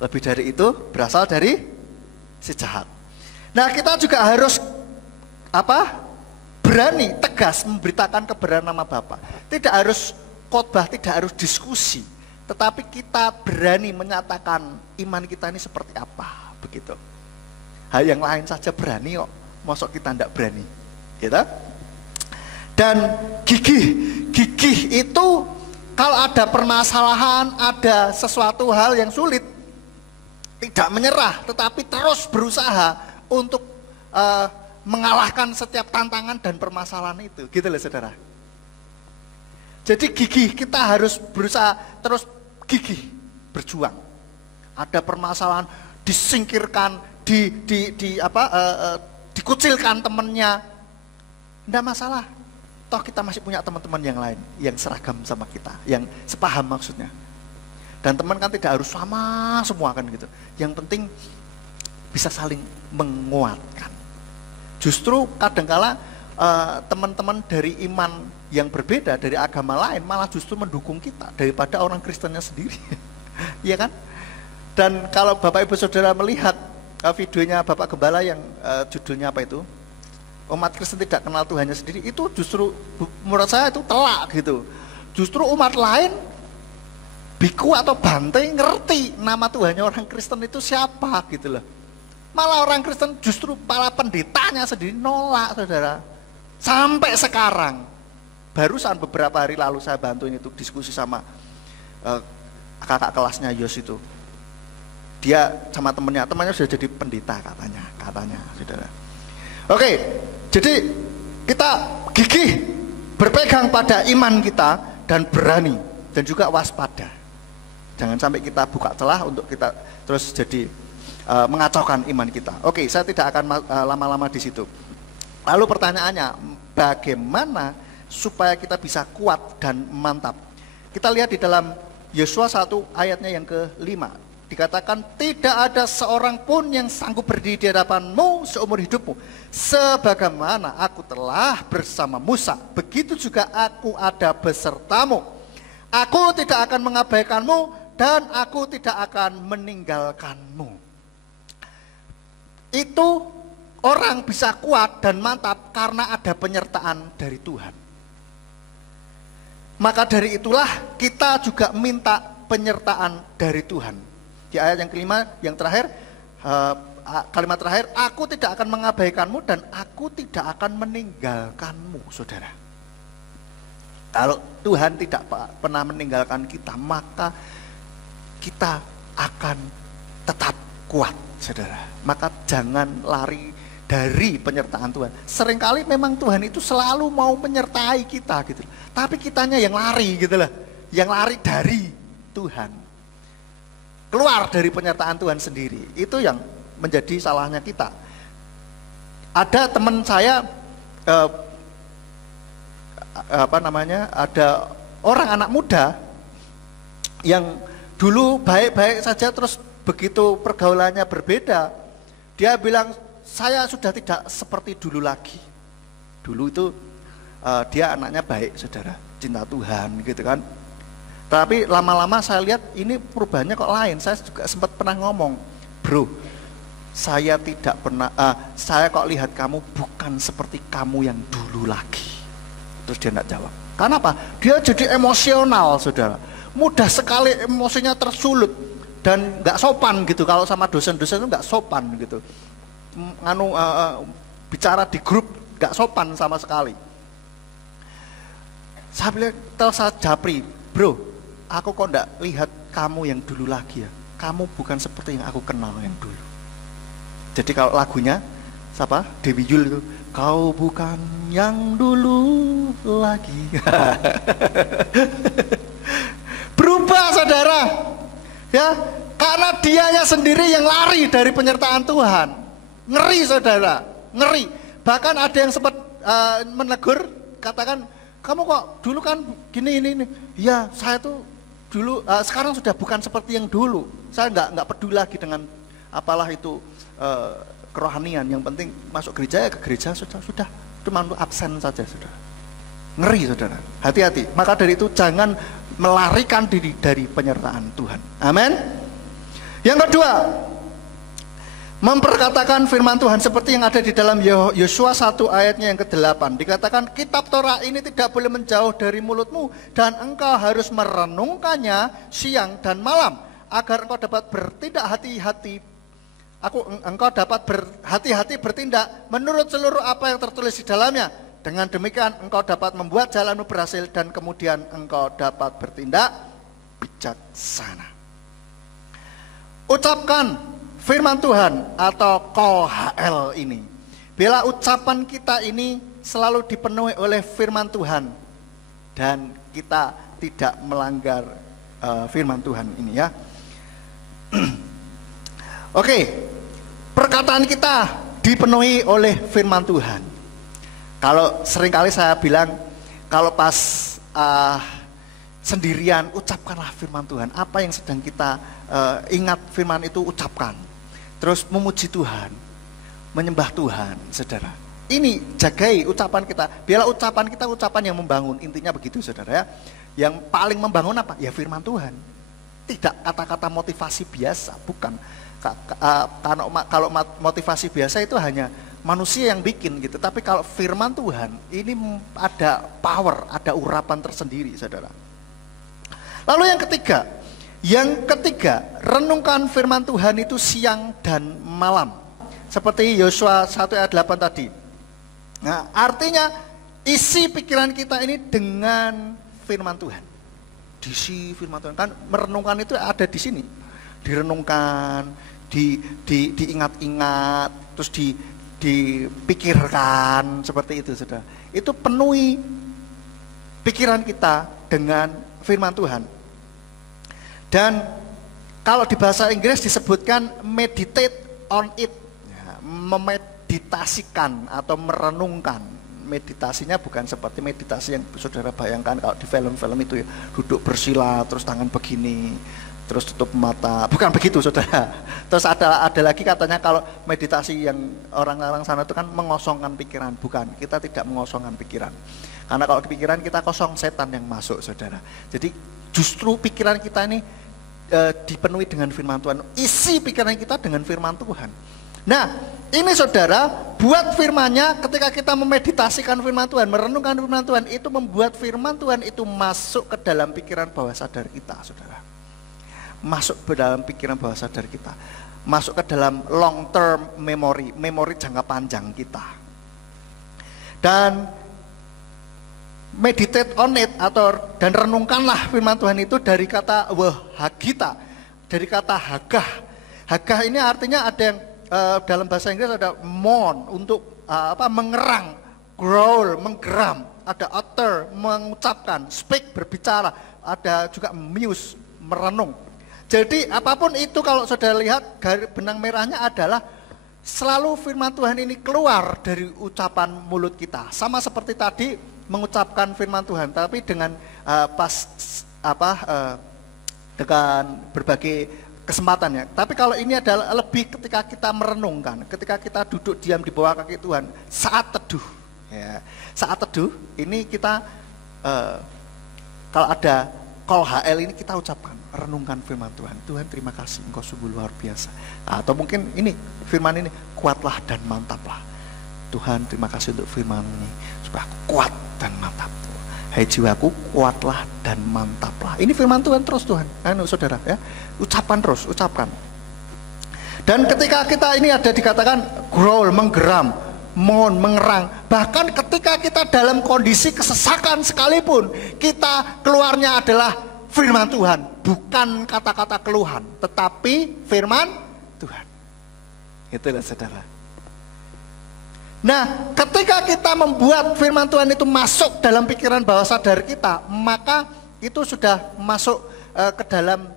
Lebih dari itu berasal dari si jahat. Nah kita juga harus berani, tegas memberitakan kebenaran nama Bapa. Tidak harus khotbah tidak harus diskusi, tetapi kita berani menyatakan iman kita ini seperti apa, begitu. Hal yang lain saja berani kok, mosok kita tidak berani, gitu. Dan gigih itu kalau ada permasalahan, ada sesuatu hal yang sulit, tidak menyerah, tetapi terus berusaha untuk mengalahkan setiap tantangan dan permasalahan itu, gitu loh saudara. Jadi gigih, kita harus berusaha terus gigih, berjuang. Ada permasalahan, disingkirkan, dikucilkan temannya, tidak masalah. Toh kita masih punya teman-teman yang lain, yang seragam sama kita, yang sepaham maksudnya. Dan teman kan tidak harus sama semua kan gitu. Yang penting bisa saling menguatkan. Justru kadangkala teman-teman dari iman yang berbeda, dari agama lain malah justru mendukung kita daripada orang Kristennya sendiri. Iya kan? Dan kalau Bapak Ibu Saudara melihat videonya Bapak Gembala yang judulnya apa itu? Umat Kristen tidak kenal Tuhannya sendiri, itu justru menurut saya itu telak gitu. Justru umat lain, biku atau bante, ngerti nama Tuhannya orang Kristen itu siapa gitu loh. Malah orang Kristen justru para pendetanya sendiri nolak, saudara. Sampai sekarang, barusan beberapa hari lalu saya bantuin itu diskusi sama kakak kelasnya Yos itu. Dia sama temannya sudah jadi pendeta katanya saudara. Oke, jadi kita gigih berpegang pada iman kita dan berani dan juga waspada. Jangan sampai kita buka celah untuk kita terus jadi mengacaukan iman kita. Oke, saya tidak akan lama-lama di situ. Lalu pertanyaannya, bagaimana supaya kita bisa kuat dan mantap? Kita lihat di dalam Yosua 1 ayatnya yang ke-5. Dikatakan, tidak ada seorang pun yang sanggup berdiri di hadapanmu seumur hidupmu. Sebagaimana aku telah bersama Musa, begitu juga aku ada besertamu. Aku tidak akan mengabaikanmu dan aku tidak akan meninggalkanmu. Itu orang bisa kuat dan mantap karena ada penyertaan dari Tuhan. Maka dari itulah kita juga minta penyertaan dari Tuhan. Di ayat yang kelima, yang terakhir, kalimat terakhir, aku tidak akan mengabaikanmu dan aku tidak akan meninggalkanmu, saudara. Kalau Tuhan tidak pernah meninggalkan kita, maka kita akan tetap kuat, saudara. Maka jangan lari dari penyertaan Tuhan. Seringkali memang Tuhan itu selalu mau menyertai kita, gitu. Tapi kitanya yang lari, gitu lah, yang lari dari Tuhan. Keluar dari penyertaan Tuhan sendiri, itu yang menjadi salahnya kita. Ada teman saya, ada orang anak muda yang dulu baik-baik saja, terus begitu pergaulannya berbeda, dia bilang, saya sudah tidak seperti dulu lagi. Dulu itu dia anaknya baik, saudara, cinta Tuhan, gitu kan. Tapi lama-lama saya lihat ini perubahannya kok lain. Saya juga sempat pernah ngomong, bro, saya tidak pernah, saya kok lihat kamu bukan seperti kamu yang dulu lagi. Terus dia tidak jawab. Kenapa? Dia jadi emosional, saudara. Mudah sekali emosinya tersulut dan nggak sopan gitu. Kalau sama dosen-dosen itu nggak sopan gitu. Bicara di grup nggak sopan sama sekali. Saya bilang, saya japri, bro, aku kok enggak lihat kamu yang dulu lagi ya. Kamu bukan seperti yang aku kenal yang dulu. Jadi kalau lagunya siapa? Dewi Yul itu, kau bukan yang dulu lagi. Berubah, saudara. Ya, karena dianya sendiri yang lari dari penyertaan Tuhan. Ngeri, saudara, ngeri. Bahkan ada yang sempat menegur, katakan, kamu kok dulu kan gini ini. Ya, saya tuh dulu, sekarang sudah bukan seperti yang dulu. Saya nggak peduli lagi dengan apalah itu kerohanian. Yang penting masuk gereja ya ke gereja, sudah cuma absen saja, saudara. Ngeri, saudara. Hati-hati. Maka dari itu jangan melarikan diri dari penyertaan Tuhan. Amin. Yang kedua, memperkatakan firman Tuhan seperti yang ada di dalam Yosua 1 ayatnya yang ke-8. Dikatakan kitab Torah ini tidak boleh menjauh dari mulutmu dan engkau harus merenungkannya siang dan malam agar engkau dapat bertindak hati-hati. Engkau dapat berhati-hati bertindak menurut seluruh apa yang tertulis di dalamnya. Dengan demikian engkau dapat membuat jalanmu berhasil dan kemudian engkau dapat bertindak bijaksana. Ucapkan firman Tuhan atau Kol HL ini. Bila ucapan kita ini selalu dipenuhi oleh firman Tuhan dan kita tidak melanggar firman Tuhan ini ya. Oke, perkataan kita dipenuhi oleh firman Tuhan. Kalau seringkali saya bilang kalau pas sendirian ucapkanlah firman Tuhan. Apa yang sedang kita ingat firman itu ucapkan. Terus memuji Tuhan, menyembah Tuhan, saudara. Ini jagai ucapan kita. Biarlah ucapan kita ucapan yang membangun. Intinya begitu, saudara ya. Yang paling membangun apa? Ya firman Tuhan. Tidak kata-kata motivasi biasa, bukan. Kalau motivasi biasa itu hanya manusia yang bikin gitu. Tapi kalau firman Tuhan ini ada power, ada urapan tersendiri, saudara. Lalu yang ketiga, renungkan firman Tuhan itu siang dan malam. Seperti Yosua 1 ayat 8 tadi. Nah, artinya isi pikiran kita ini dengan firman Tuhan. Diisi firman Tuhan. Kan merenungkan itu ada di sini. Direnungkan, diingat-ingat, terus dipikirkan seperti itu, saudara. Itu penuhi pikiran kita dengan firman Tuhan. Dan kalau di bahasa Inggris disebutkan meditate on it, ya, memeditasikan atau merenungkan. Meditasinya bukan seperti meditasi yang saudara bayangkan kalau di film-film itu ya, duduk bersila terus tangan begini, terus tutup mata. Bukan begitu, saudara. Terus ada lagi katanya kalau meditasi yang orang-orang sana itu kan mengosongkan pikiran. Bukan, kita tidak mengosongkan pikiran. Karena kalau di pikiran kita kosong, setan yang masuk, saudara. Jadi justru pikiran kita ini dipenuhi dengan firman Tuhan. Isi pikiran kita dengan firman Tuhan. Nah, ini saudara, buat firmannya ketika kita memeditasikan firman Tuhan, merenungkan firman Tuhan, itu membuat firman Tuhan itu masuk ke dalam pikiran bawah sadar kita, saudara. Masuk ke dalam pikiran bawah sadar kita. Masuk ke dalam long term memory, memori jangka panjang kita. Dan meditate on it dan renungkanlah firman Tuhan itu dari kata hagita, dari kata hagah. Hagah ini artinya ada yang dalam bahasa Inggris ada mourn untuk mengerang, growl, menggeram, ada utter, mengucapkan, speak, berbicara, ada juga muse, merenung. Jadi apapun itu kalau saudara lihat benang merahnya adalah selalu firman Tuhan ini keluar dari ucapan mulut kita. Sama seperti tadi mengucapkan firman Tuhan, tapi dengan dengan berbagai kesempatan ya. Tapi kalau ini adalah lebih ketika kita merenungkan, ketika kita duduk diam di bawah kaki Tuhan, saat teduh. Ya. Saat teduh ini kita kalau ada Kol HL ini kita ucapkan, renungkan firman Tuhan. Tuhan terima kasih, Engkau sungguh luar biasa. Atau mungkin ini firman ini, kuatlah dan mantaplah. Tuhan terima kasih untuk firman ini, supaya aku kuat dan mantap. Hai jiwaku, kuatlah dan mantaplah. Ini firman Tuhan terus Tuhan, saudara ya. Ucapan terus, ucapkan. Dan ketika kita ini ada dikatakan growl, menggeram, mourn, mengerang. Bahkan ketika kita dalam kondisi kesesakan sekalipun, kita keluarnya adalah firman Tuhan. Bukan kata-kata keluhan, tetapi firman Tuhan. Itulah saudara. Nah, ketika kita membuat firman Tuhan itu masuk dalam pikiran bawah sadar kita, maka itu sudah masuk ke dalam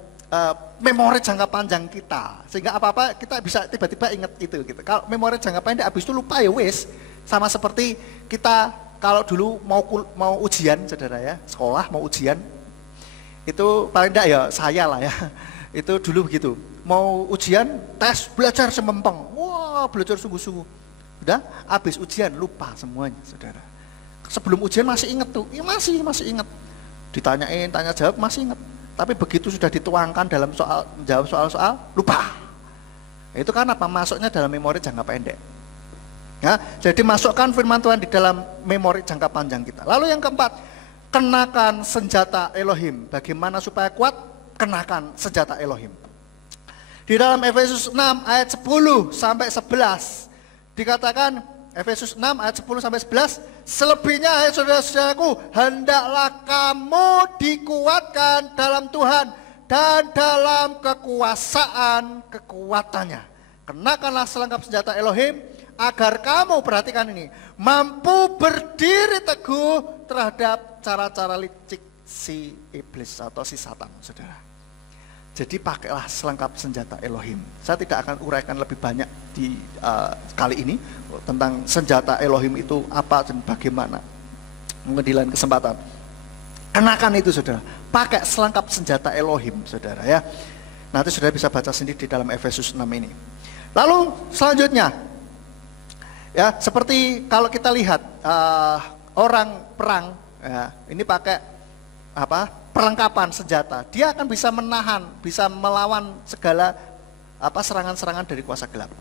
memori jangka panjang kita. Sehingga apa-apa kita bisa tiba-tiba ingat itu gitu. Kalau memori jangka panjang habis itu lupa ya wis. Sama seperti kita kalau dulu mau ujian, saudara ya, sekolah mau ujian. Itu paling enggak ya saya lah ya. Itu dulu begitu. Mau ujian, tes, belajar semempeng. Wah, belajar sungguh-sungguh. Udah habis ujian lupa semuanya, saudara. Sebelum ujian masih ingat tuh, ya masih ingat. Ditanyain, tanya jawab masih ingat. Tapi begitu sudah dituangkan dalam jawab soal-soal lupa. Itu kan apa? Masuknya dalam memori jangka pendek. Ya, jadi masukkan firman Tuhan di dalam memori jangka panjang kita. Lalu yang keempat, kenakan senjata Elohim. Bagaimana supaya kuat? Kenakan senjata Elohim. Di dalam Efesus 6 ayat 10 sampai 11 dikatakan, Efesus 6 ayat 10 sampai 11, selebihnya hai saudara-saudaraku, hendaklah kamu dikuatkan dalam Tuhan dan dalam kekuatannya. Kenakanlah selengkap senjata Elohim agar kamu, perhatikan ini, mampu berdiri teguh terhadap cara-cara licik si iblis atau si Satan, saudara. Jadi pakailah selengkap senjata Elohim. Saya tidak akan uraikan lebih banyak di kali ini tentang senjata Elohim itu apa dan bagaimana. Mungkin di lain kesempatan. Kenakan itu, saudara. Pakai selengkap senjata Elohim, saudara, ya. Nanti saudara bisa baca sendiri di dalam Efesus 6 ini. Lalu selanjutnya, ya, seperti kalau kita lihat orang perang, ya, ini pakai apa? Perlengkapan senjata. Dia akan bisa menahan, bisa melawan segala apa serangan-serangan dari kuasa gelap.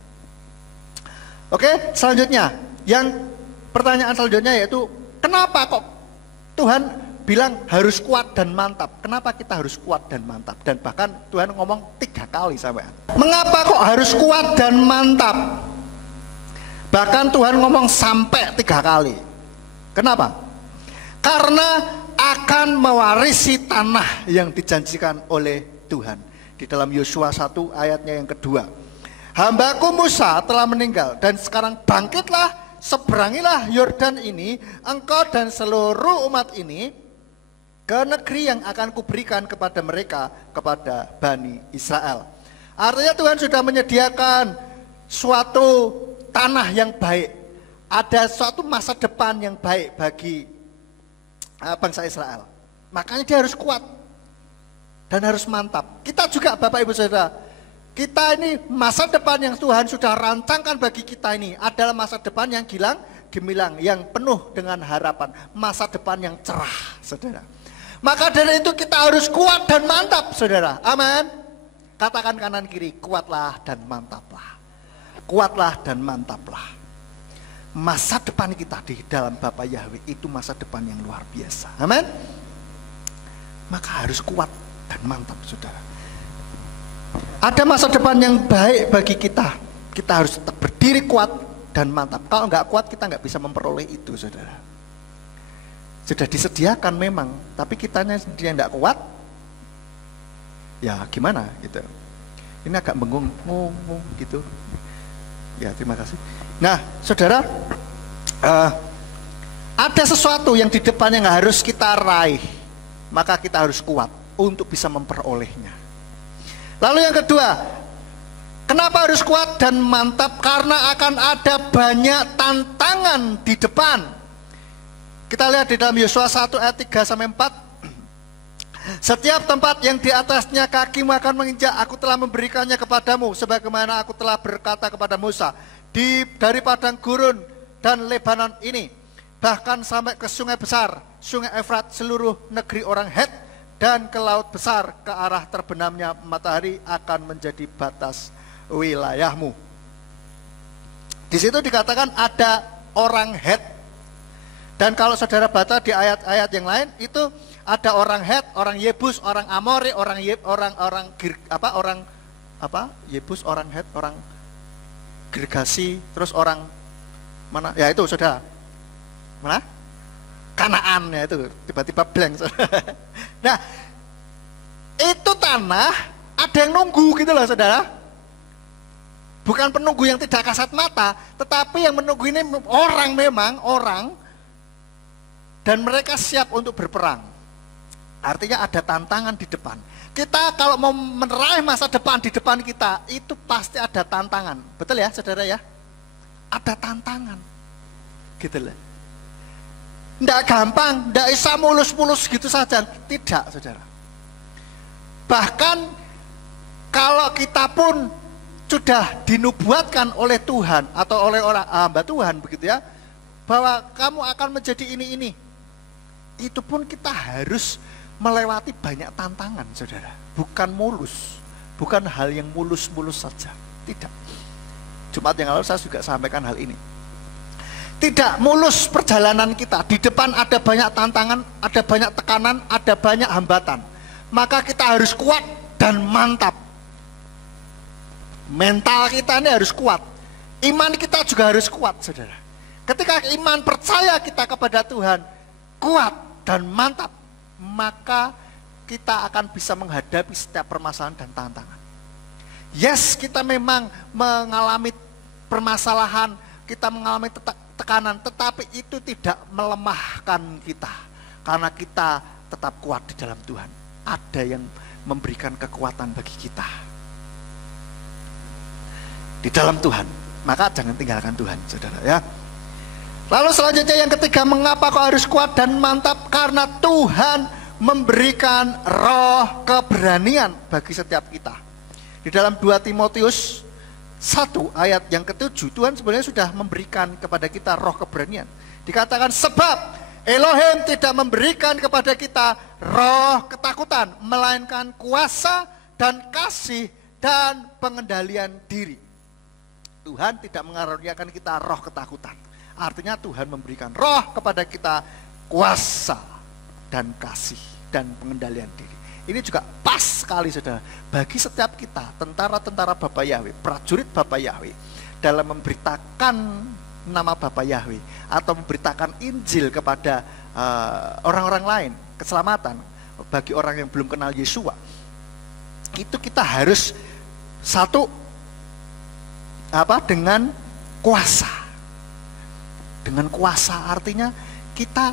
Oke, selanjutnya, yang pertanyaan selanjutnya yaitu kenapa kok Tuhan bilang harus kuat dan mantap? Kenapa kita harus kuat dan mantap? Dan bahkan Tuhan ngomong 3 kali sampai. Mengapa kok harus kuat dan mantap? Bahkan Tuhan ngomong sampai 3 kali. Kenapa? Karena akan mewarisi tanah yang dijanjikan oleh Tuhan. Di dalam Yosua 1 ayatnya yang kedua. Hambaku Musa telah meninggal dan sekarang bangkitlah, seberangilah Yordan ini, engkau dan seluruh umat ini, ke negeri yang akan kuberikan kepada mereka, kepada Bani Israel. Artinya Tuhan sudah menyediakan suatu tanah yang baik. Ada suatu masa depan yang baik bagi bangsa Israel. Makanya dia harus kuat dan harus mantap. Kita juga Bapak Ibu Saudara, kita ini masa depan yang Tuhan sudah rancangkan bagi kita ini adalah masa depan yang gilang, gemilang, yang penuh dengan harapan, masa depan yang cerah, saudara. Maka dari itu kita harus kuat dan mantap, saudara. Amin. Katakan kanan kiri, kuatlah dan mantaplah. Kuatlah dan mantaplah. Masa depan kita di dalam Bapa Yahweh itu masa depan yang luar biasa. Amin. Maka harus kuat dan mantap, saudara. Ada masa depan yang baik bagi kita. Kita harus tetap berdiri kuat dan mantap. Kalau nggak kuat kita nggak bisa memperoleh itu, saudara. Sudah disediakan memang, tapi kitanya sendiri yang nggak kuat. Ya gimana gitu. Ini agak bengung gitu. Ya terima kasih. Nah, saudara, ada sesuatu yang di depannya nggak harus kita raih, maka kita harus kuat untuk bisa memperolehnya. Lalu yang kedua, kenapa harus kuat dan mantap? Karena akan ada banyak tantangan di depan. Kita lihat di dalam Yosua 1 ayat 3 sampai 4. Setiap tempat yang di atasnya kakimu akan menginjak, aku telah memberikannya kepadamu, sebagaimana aku telah berkata kepada Musa. Dari padang gurun dan Lebanon ini, bahkan sampai ke sungai besar, sungai Efrat, seluruh negeri orang Het, dan ke laut besar, ke arah terbenamnya matahari akan menjadi batas wilayahmu. Di situ dikatakan ada orang Het. Dan kalau saudara baca di ayat-ayat yang lain, itu ada orang Het, orang Yebus, orang Amori, orang Yebus, orang Het, orang Gergasi, terus orang mana? Ya itu saudara, mana? Kanaan, ya itu tiba-tiba blank. Nah, itu tanah ada yang nunggu gitu loh, saudara. Bukan penunggu yang tidak kasat mata, tetapi yang menunggu ini orang, memang orang, dan mereka siap untuk berperang. Artinya ada tantangan di depan. Kita kalau mau meraih masa depan di depan kita, itu pasti ada tantangan. Betul ya saudara ya? Ada tantangan. Gitu loh. Tidak gampang, tidak bisa mulus-mulus gitu saja. Tidak, saudara. Bahkan kalau kita pun sudah dinubuatkan oleh Tuhan atau oleh orang hamba Tuhan begitu ya, bahwa kamu akan menjadi ini. Itu pun kita harus melewati banyak tantangan, saudara. Bukan mulus, bukan hal yang mulus-mulus saja. Tidak. Jumat yang lalu saya juga sampaikan hal ini. Tidak mulus perjalanan kita. Di depan ada banyak tantangan, ada banyak tekanan, ada banyak hambatan. Maka kita harus kuat dan mantap. Mental kita ini harus kuat. Iman kita juga harus kuat, saudara. Ketika iman percaya kita kepada Tuhan kuat dan mantap, maka kita akan bisa menghadapi setiap permasalahan dan tantangan. Yes, kita memang mengalami permasalahan, kita mengalami tekanan, tetapi itu tidak melemahkan kita, karena kita tetap kuat di dalam Tuhan. Ada yang memberikan kekuatan bagi kita di dalam Tuhan. Maka jangan tinggalkan Tuhan, saudara, ya. Lalu selanjutnya yang ketiga, mengapa kau harus kuat dan mantap? Karena Tuhan memberikan roh keberanian bagi setiap kita. Di dalam 2 Timotius 1 ayat yang ke-7, Tuhan sebenarnya sudah memberikan kepada kita roh keberanian. Dikatakan, sebab Elohim tidak memberikan kepada kita roh ketakutan, melainkan kuasa dan kasih dan pengendalian diri. Tuhan tidak mengaruniakan kita roh ketakutan. Artinya Tuhan memberikan roh kepada kita kuasa dan kasih dan pengendalian diri. Ini juga pas sekali, saudara, bagi setiap kita, tentara-tentara Bapa Yahweh, prajurit Bapa Yahweh, dalam memberitakan nama Bapa Yahweh atau memberitakan Injil kepada orang-orang lain, keselamatan bagi orang yang belum kenal Yesua. Itu kita harus dengan kuasa. Dengan kuasa artinya kita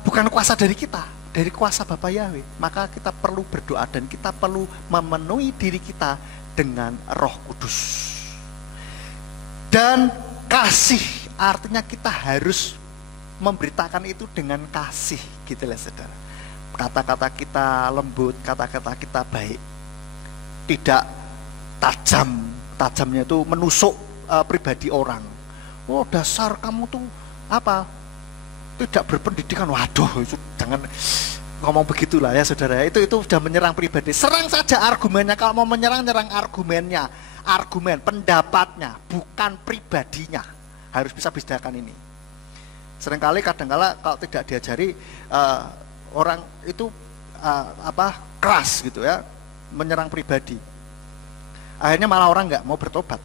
bukan kuasa dari kita, dari kuasa Bapa Yahweh. Maka kita perlu berdoa dan kita perlu memenuhi diri kita dengan Roh Kudus. Dan kasih artinya kita harus memberitakan itu dengan kasih, gitu lah, saudara. Kata-kata kita lembut, kata-kata kita baik, tidak tajam. Tajamnya itu menusuk pribadi orang. Oh, dasar kamu tuh tidak berpendidikan. Waduh, itu jangan ngomong begitulah, ya, saudara. Itu sudah menyerang pribadi. Serang saja argumennya. Kalau mau menyerang, nyerang argumennya, argumen pendapatnya, bukan pribadinya. Harus bisa bedakan ini. Seringkali kadang-kala kalau tidak diajari, orang itu keras gitu, ya, menyerang pribadi. Akhirnya malah orang nggak mau bertobat.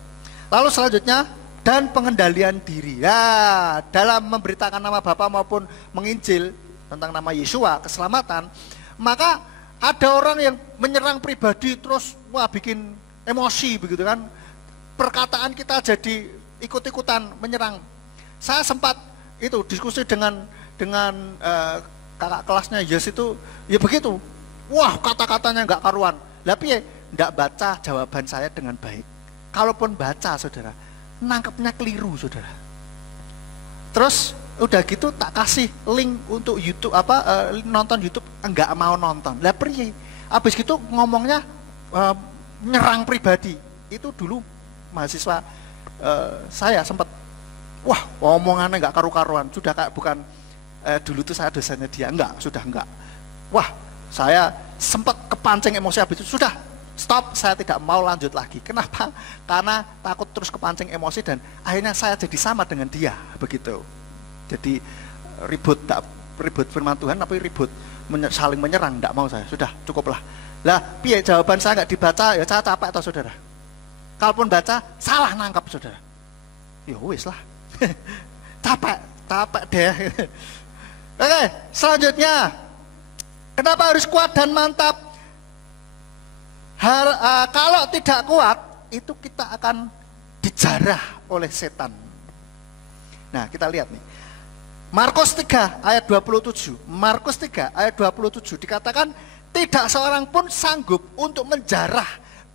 Lalu selanjutnya, dan pengendalian diri. Ya, dalam memberitakan nama Bapa maupun menginjil tentang nama Yesua, keselamatan, maka ada orang yang menyerang pribadi terus bikin emosi begitu kan. Perkataan kita jadi ikut-ikutan menyerang. Saya sempat itu diskusi dengan kakak kelasnya Yes itu, ya begitu. Wah, kata-katanya nggak karuan. Tapi ya nggak baca jawaban saya dengan baik. Kalaupun baca, saudara, nangkepnya keliru, saudara. Terus udah gitu tak kasih link untuk YouTube, nonton YouTube, enggak mau nonton. Lah priye? Habis gitu ngomongnya nyerang pribadi. Itu dulu mahasiswa saya sempat, wah, omongannya enggak karu-karuan. Sudah kayak bukan dulu tuh saya dosennya dia, enggak. Wah, saya sempat kepancing emosi. Habis itu sudah stop, saya tidak mau lanjut lagi. Kenapa? Karena takut terus kepancing emosi dan akhirnya saya jadi sama dengan dia, begitu. Jadi ribut firman Tuhan, tapi ribut saling menyerang, tidak mau saya. Sudah, cukuplah. Lah, piye jawaban saya nggak dibaca, ya saya capek toh, saudara. Kalaupun baca, salah nangkap, saudara. Ya wis lah. capek deh. Oke, selanjutnya, kenapa harus kuat dan mantap? Kalau tidak kuat, itu kita akan dijarah oleh setan. Nah, kita lihat nih. Markus 3 ayat 27. Markus 3 ayat 27 dikatakan, tidak seorang pun sanggup untuk menjarah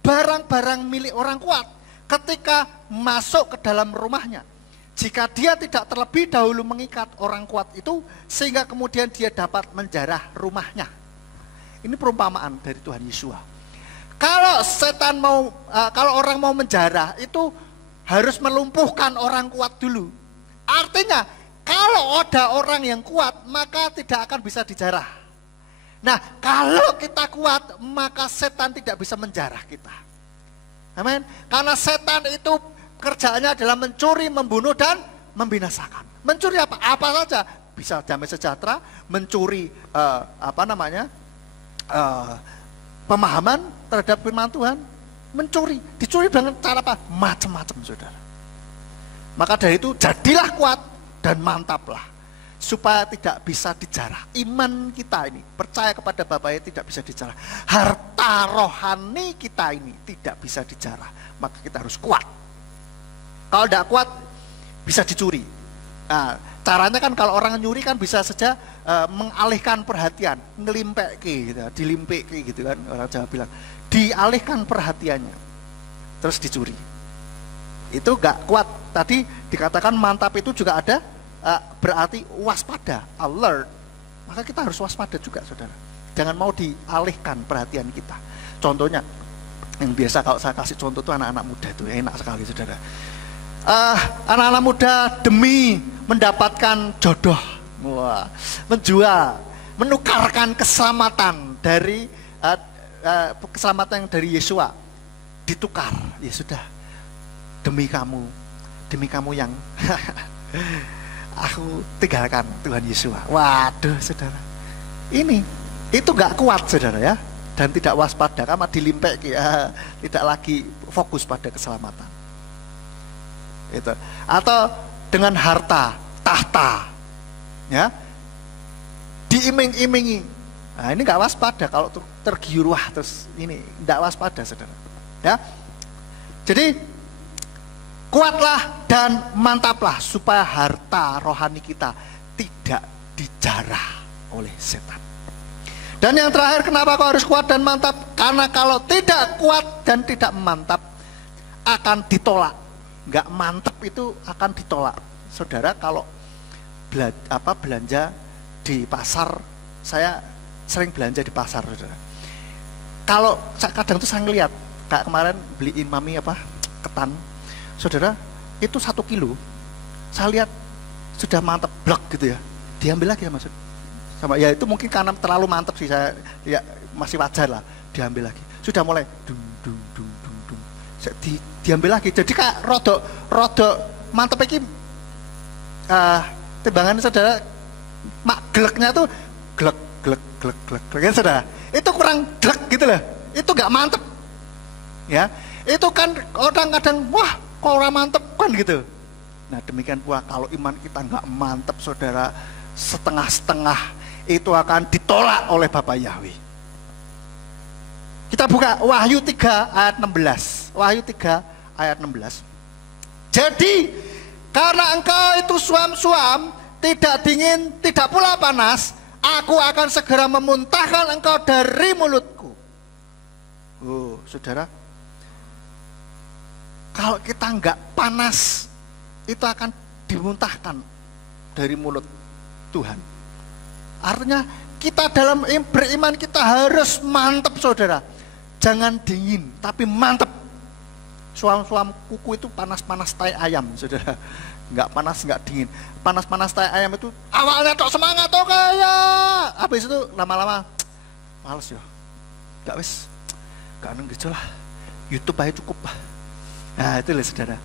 barang-barang milik orang kuat ketika masuk ke dalam rumahnya, jika dia tidak terlebih dahulu mengikat orang kuat itu, sehingga kemudian dia dapat menjarah rumahnya. Ini perumpamaan dari Tuhan Yesus. Kalau kalau orang mau menjarah itu harus melumpuhkan orang kuat dulu. Artinya kalau ada orang yang kuat maka tidak akan bisa dijarah. Nah, kalau kita kuat maka setan tidak bisa menjarah kita. Amin. Karena setan itu kerjaannya adalah mencuri, membunuh, dan membinasakan. Mencuri apa? Apa saja. Bisa damai sejahtera, mencuri pemahaman terhadap firman Tuhan, mencuri. Dicuri dengan cara apa? Macam-macam, saudara. Maka dari itu jadilah kuat dan mantaplah, supaya tidak bisa dijarah. Iman kita ini, percaya kepada Bapa tidak bisa dijarah. Harta rohani kita ini tidak bisa dijarah. Maka kita harus kuat. Kalau tidak kuat, bisa dicuri. Nah, caranya kan kalau orang nyuri kan bisa saja mengalihkan perhatian, ngelimpek gitu, dilimpek gitu kan, orang Jawa bilang. Dialihkan perhatiannya, terus dicuri. Itu gak kuat. Tadi dikatakan mantap itu juga ada, berarti waspada, alert. Maka kita harus waspada juga, saudara. Jangan mau dialihkan perhatian kita. Contohnya, yang biasa kalau saya kasih contoh itu anak-anak muda itu enak sekali, saudara. Anak-anak muda demi mendapatkan jodoh, menjual, menukarkan keselamatan dari keselamatan yang dari Yesua, ditukar. Ya sudah, demi kamu yang aku tinggalkan Tuhan Yesua. Waduh, saudara, itu gak kuat, saudara ya, dan tidak waspada, karena dilimpek ya, tidak lagi fokus pada keselamatan. Itu. Atau dengan harta, tahta, ya, diiming-imingi. Nah, ini nggak waspada kalau tergiur, wah terus ini nggak waspada, saudara. Ya, jadi kuatlah dan mantaplah supaya harta rohani kita tidak dijarah oleh setan. Dan yang terakhir, kenapa kau harus kuat dan mantap? Karena kalau tidak kuat dan tidak mantap akan ditolak. Nggak mantep itu akan ditolak. Saudara, kalau belanja di pasar, saya sering belanja di pasar, saudara. Kalau kadang tuh saya ngeliat, kayak kemarin beliin mami ketan, saudara, itu 1 kilo, saya lihat sudah mantep blek gitu ya, diambil lagi ya, maksud sama ya, itu mungkin karena terlalu mantep sih, saya ya masih wajar lah, diambil lagi, sudah mulai dung diambil lagi. Jadi kak rodok mantep iki timbangan, saudara, mak gleknya tuh glek kan, saudara, itu kurang glek gitu loh, itu gak mantep ya. Itu kan orang kadang wah kok orang mantep kan gitu. Nah demikian pula kalau iman kita gak mantep, saudara, setengah-setengah, itu akan ditolak oleh Bapa Yahweh. Kita buka Wahyu 3 ayat 16. Wahyu 3 ayat 16. Jadi karena engkau itu suam-suam, tidak dingin, tidak pula panas, aku akan segera memuntahkan engkau dari mulutku. Oh, saudara, kalau kita enggak panas, itu akan dimuntahkan dari mulut Tuhan. Artinya kita dalam beriman kita harus mantap, saudara. Jangan dingin, tapi mantap. Suam-suam kuku itu panas-panas tai ayam, saudara. Enggak panas, enggak dingin. Panas-panas tai ayam itu awalnya tok semangat tok kayak, habis itu lama-lama males ya. Enggak wis, enggak nang gereja lah. YouTube aja cukup lah. Nah, itu loh, saudara.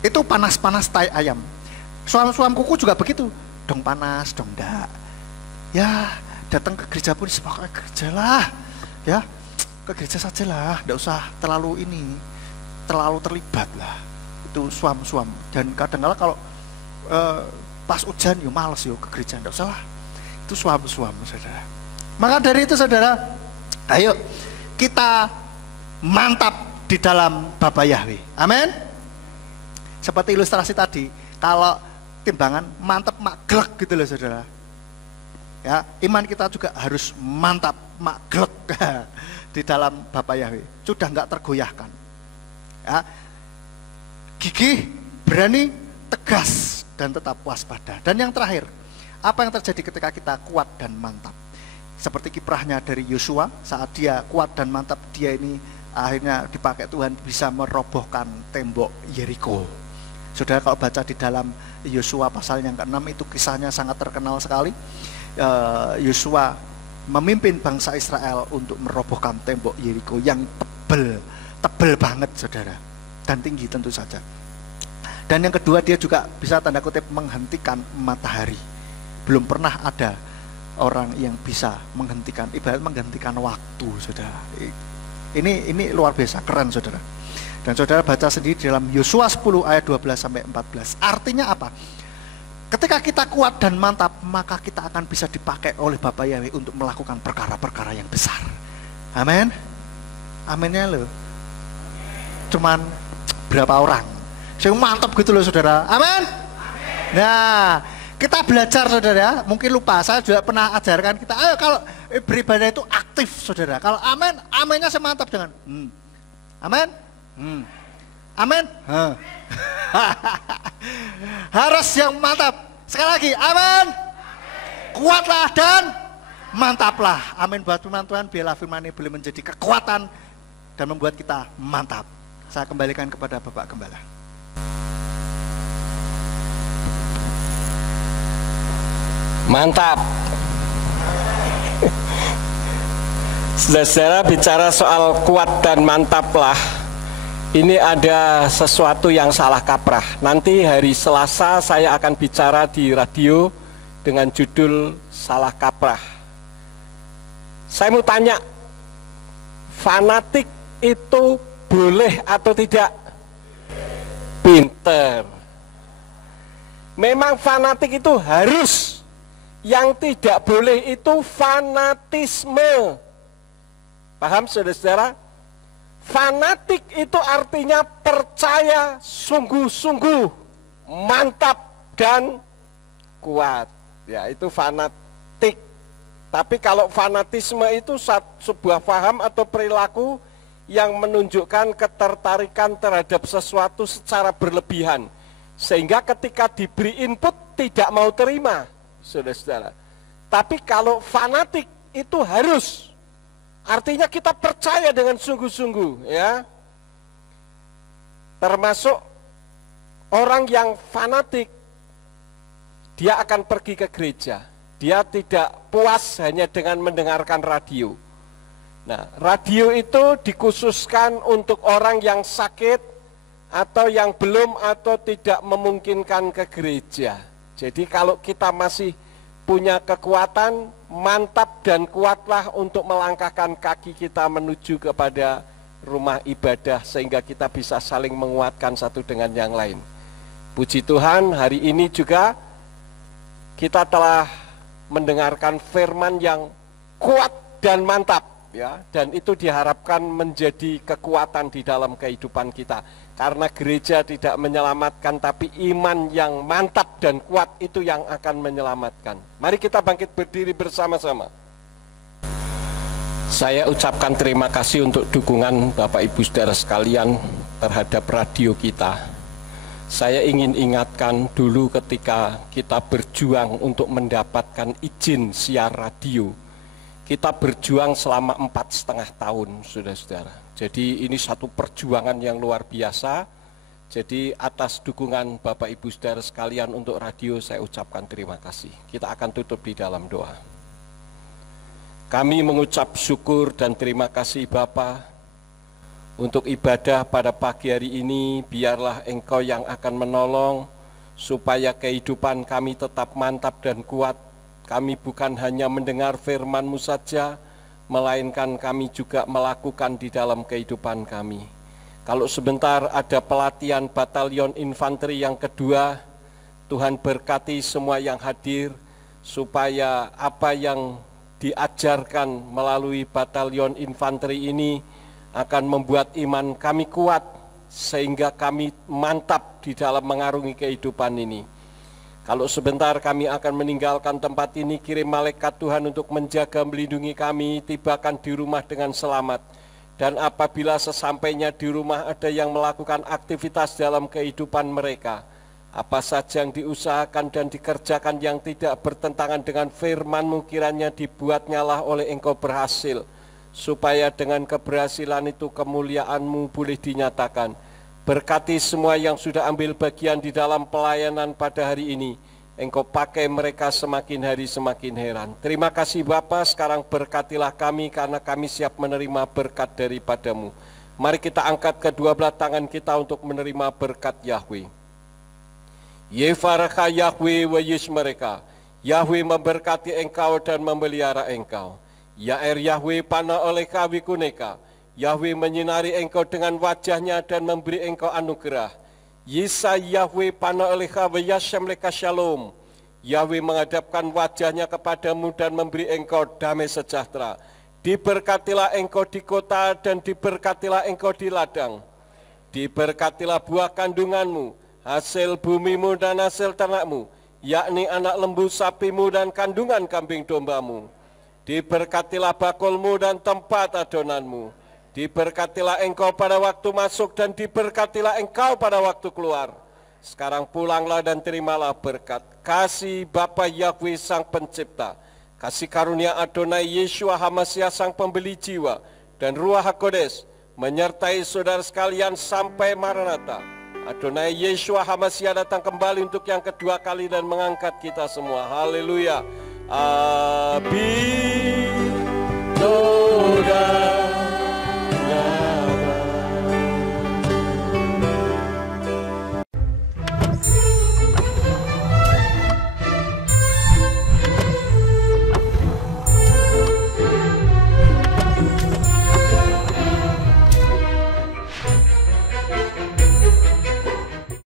Itu panas-panas tai ayam. Suam-suam kuku juga begitu. Dong panas, dong enggak. Ya, datang ke gereja pun sepakat gereja lah. Ya, ke gereja saja lah, enggak usah terlalu terlibat lah. Itu suam-suam. Dan kadang-kala kalau pas hujan ya males ya ke gereja, enggak usah lah. Itu suam-suam, saudara. Maka dari itu, saudara, ayo kita mantap di dalam Bapa Yahweh. Amin. Seperti ilustrasi tadi, kalau timbangan mantap mak glek gitu loh, saudara. Ya, iman kita juga harus mantap mak glek di dalam Bapa Yahweh. Sudah enggak tergoyahkan. Ya. Gigih, berani, tegas, dan tetap waspada. Dan yang terakhir, apa yang terjadi ketika kita kuat dan mantap? Seperti kiprahnya dari Yosua, saat dia kuat dan mantap, dia ini akhirnya dipakai Tuhan bisa merobohkan tembok Yeriko. Saudara, kalau baca di dalam Yosua pasal yang ke-6 itu kisahnya sangat terkenal sekali. Yosua memimpin bangsa Israel untuk merobohkan tembok Yeriko yang tebal tebel banget saudara, dan tinggi tentu saja. Dan yang kedua, dia juga bisa tanda kutip menghentikan matahari. Belum pernah ada orang yang bisa menghentikan, ibarat menghentikan waktu, saudara. Ini luar biasa, keren saudara. Dan saudara baca sendiri dalam Yosua 10 ayat 12 sampai 14. Artinya apa? Ketika kita kuat dan mantap, maka kita akan bisa dipakai oleh Bapa Yahweh untuk melakukan perkara-perkara yang besar. Amin. Aminnya loh. Cuman berapa orang? Saya mantap gitu loh saudara. Amin. Nah, kita belajar saudara. Mungkin lupa, saya juga pernah ajarkan kita. Ayo kalau beribadah itu aktif saudara. Kalau amin, aminnya semantap dengan amin. Amin. Harus yang mantap. Sekali lagi, amin. Kuatlah dan mantaplah. Amin buat firman Tuhan. Biarlah firman ini boleh menjadi kekuatan dan membuat kita mantap. Saya kembalikan kepada Bapak Gembala. Mantap. Saudara bicara soal kuat dan mantaplah. Ini ada sesuatu yang salah kaprah. Nanti hari Selasa saya akan bicara di radio dengan judul salah kaprah. Saya mau tanya, fanatik itu boleh atau tidak? Pinter. Memang fanatik itu harus. Yang tidak boleh itu fanatisme. Paham saudara-saudara? Fanatik itu artinya percaya sungguh-sungguh, mantap dan kuat. Ya, itu fanatik. Tapi kalau fanatisme itu sebuah paham atau perilaku yang menunjukkan ketertarikan terhadap sesuatu secara berlebihan. Sehingga ketika diberi input tidak mau terima, saudara-saudara. Tapi kalau fanatik itu harus. Artinya kita percaya dengan sungguh-sungguh, ya. Termasuk orang yang fanatik, dia akan pergi ke gereja. Dia tidak puas hanya dengan mendengarkan radio. Nah, radio itu dikhususkan untuk orang yang sakit atau yang belum atau tidak memungkinkan ke gereja. Jadi kalau kita masih punya kekuatan, mantap dan kuatlah untuk melangkahkan kaki kita menuju kepada rumah ibadah sehingga kita bisa saling menguatkan satu dengan yang lain. Puji Tuhan, hari ini juga kita telah mendengarkan firman yang kuat dan mantap, ya, dan itu diharapkan menjadi kekuatan di dalam kehidupan kita. Karena gereja tidak menyelamatkan, tapi iman yang mantap dan kuat itu yang akan menyelamatkan. Mari kita bangkit berdiri bersama-sama. Saya ucapkan terima kasih untuk dukungan Bapak Ibu Saudara sekalian terhadap radio kita. Saya ingin ingatkan dulu ketika kita berjuang untuk mendapatkan izin siar radio. Kita berjuang selama 4,5 tahun, saudara-saudara. Jadi ini satu perjuangan yang luar biasa. Jadi atas dukungan Bapak Ibu Saudara sekalian untuk radio, saya ucapkan terima kasih. Kita akan tutup di dalam doa. Kami mengucap syukur dan terima kasih Bapa untuk ibadah pada pagi hari ini. Biarlah Engkau yang akan menolong supaya kehidupan kami tetap mantap dan kuat. Kami bukan hanya mendengar firman-Mu saja, melainkan kami juga melakukan di dalam kehidupan kami. Kalau sebentar ada pelatihan batalion infanteri yang kedua, Tuhan berkati semua yang hadir, supaya apa yang diajarkan melalui batalion infanteri ini akan membuat iman kami kuat, sehingga kami mantap di dalam mengarungi kehidupan ini. Kalau sebentar kami akan meninggalkan tempat ini, kirim malaikat Tuhan untuk menjaga, melindungi kami, tibakan di rumah dengan selamat. Dan apabila sesampainya di rumah ada yang melakukan aktivitas dalam kehidupan mereka, apa saja yang diusahakan dan dikerjakan yang tidak bertentangan dengan firman-Mu, kiranya dibuatnyalah oleh Engkau berhasil, supaya dengan keberhasilan itu kemuliaan-Mu boleh dinyatakan. Berkati semua yang sudah ambil bagian di dalam pelayanan pada hari ini. Engkau pakai mereka semakin hari semakin heran. Terima kasih Bapa, sekarang berkatilah kami karena kami siap menerima berkat daripada-Mu. Mari kita angkat kedua belah tangan kita untuk menerima berkat Yahweh. Yefaraka Yahweh wa mereka. Yahweh memberkati engkau dan memelihara engkau. Yair Yahweh pana oleh kawi kuneka. Yahweh menyinari engkau dengan wajahnya dan memberi engkau anugerah. Yisa Yahweh pana oleh kawi yashem leka shalom. Yahweh menghadapkan wajahnya kepadamu dan memberi engkau damai sejahtera. Diberkatilah engkau di kota dan diberkatilah engkau di ladang. Diberkatilah buah kandunganmu, hasil bumimu dan hasil ternakmu, yakni anak lembu sapimu dan kandungan kambing dombamu. Diberkatilah bakulmu dan tempat adonanmu. Diberkatilah engkau pada waktu masuk dan diberkatilah engkau pada waktu keluar. Sekarang pulanglah dan terimalah berkat kasih Bapa Yahweh Sang Pencipta, kasih karunia Adonai Yeshua HaMasiah Sang Pembeli jiwa, dan Ruach HaKodes menyertai saudara sekalian sampai Maranatha. Adonai Yeshua HaMasiah datang kembali untuk yang kedua kali dan mengangkat kita semua. Haleluya. Abi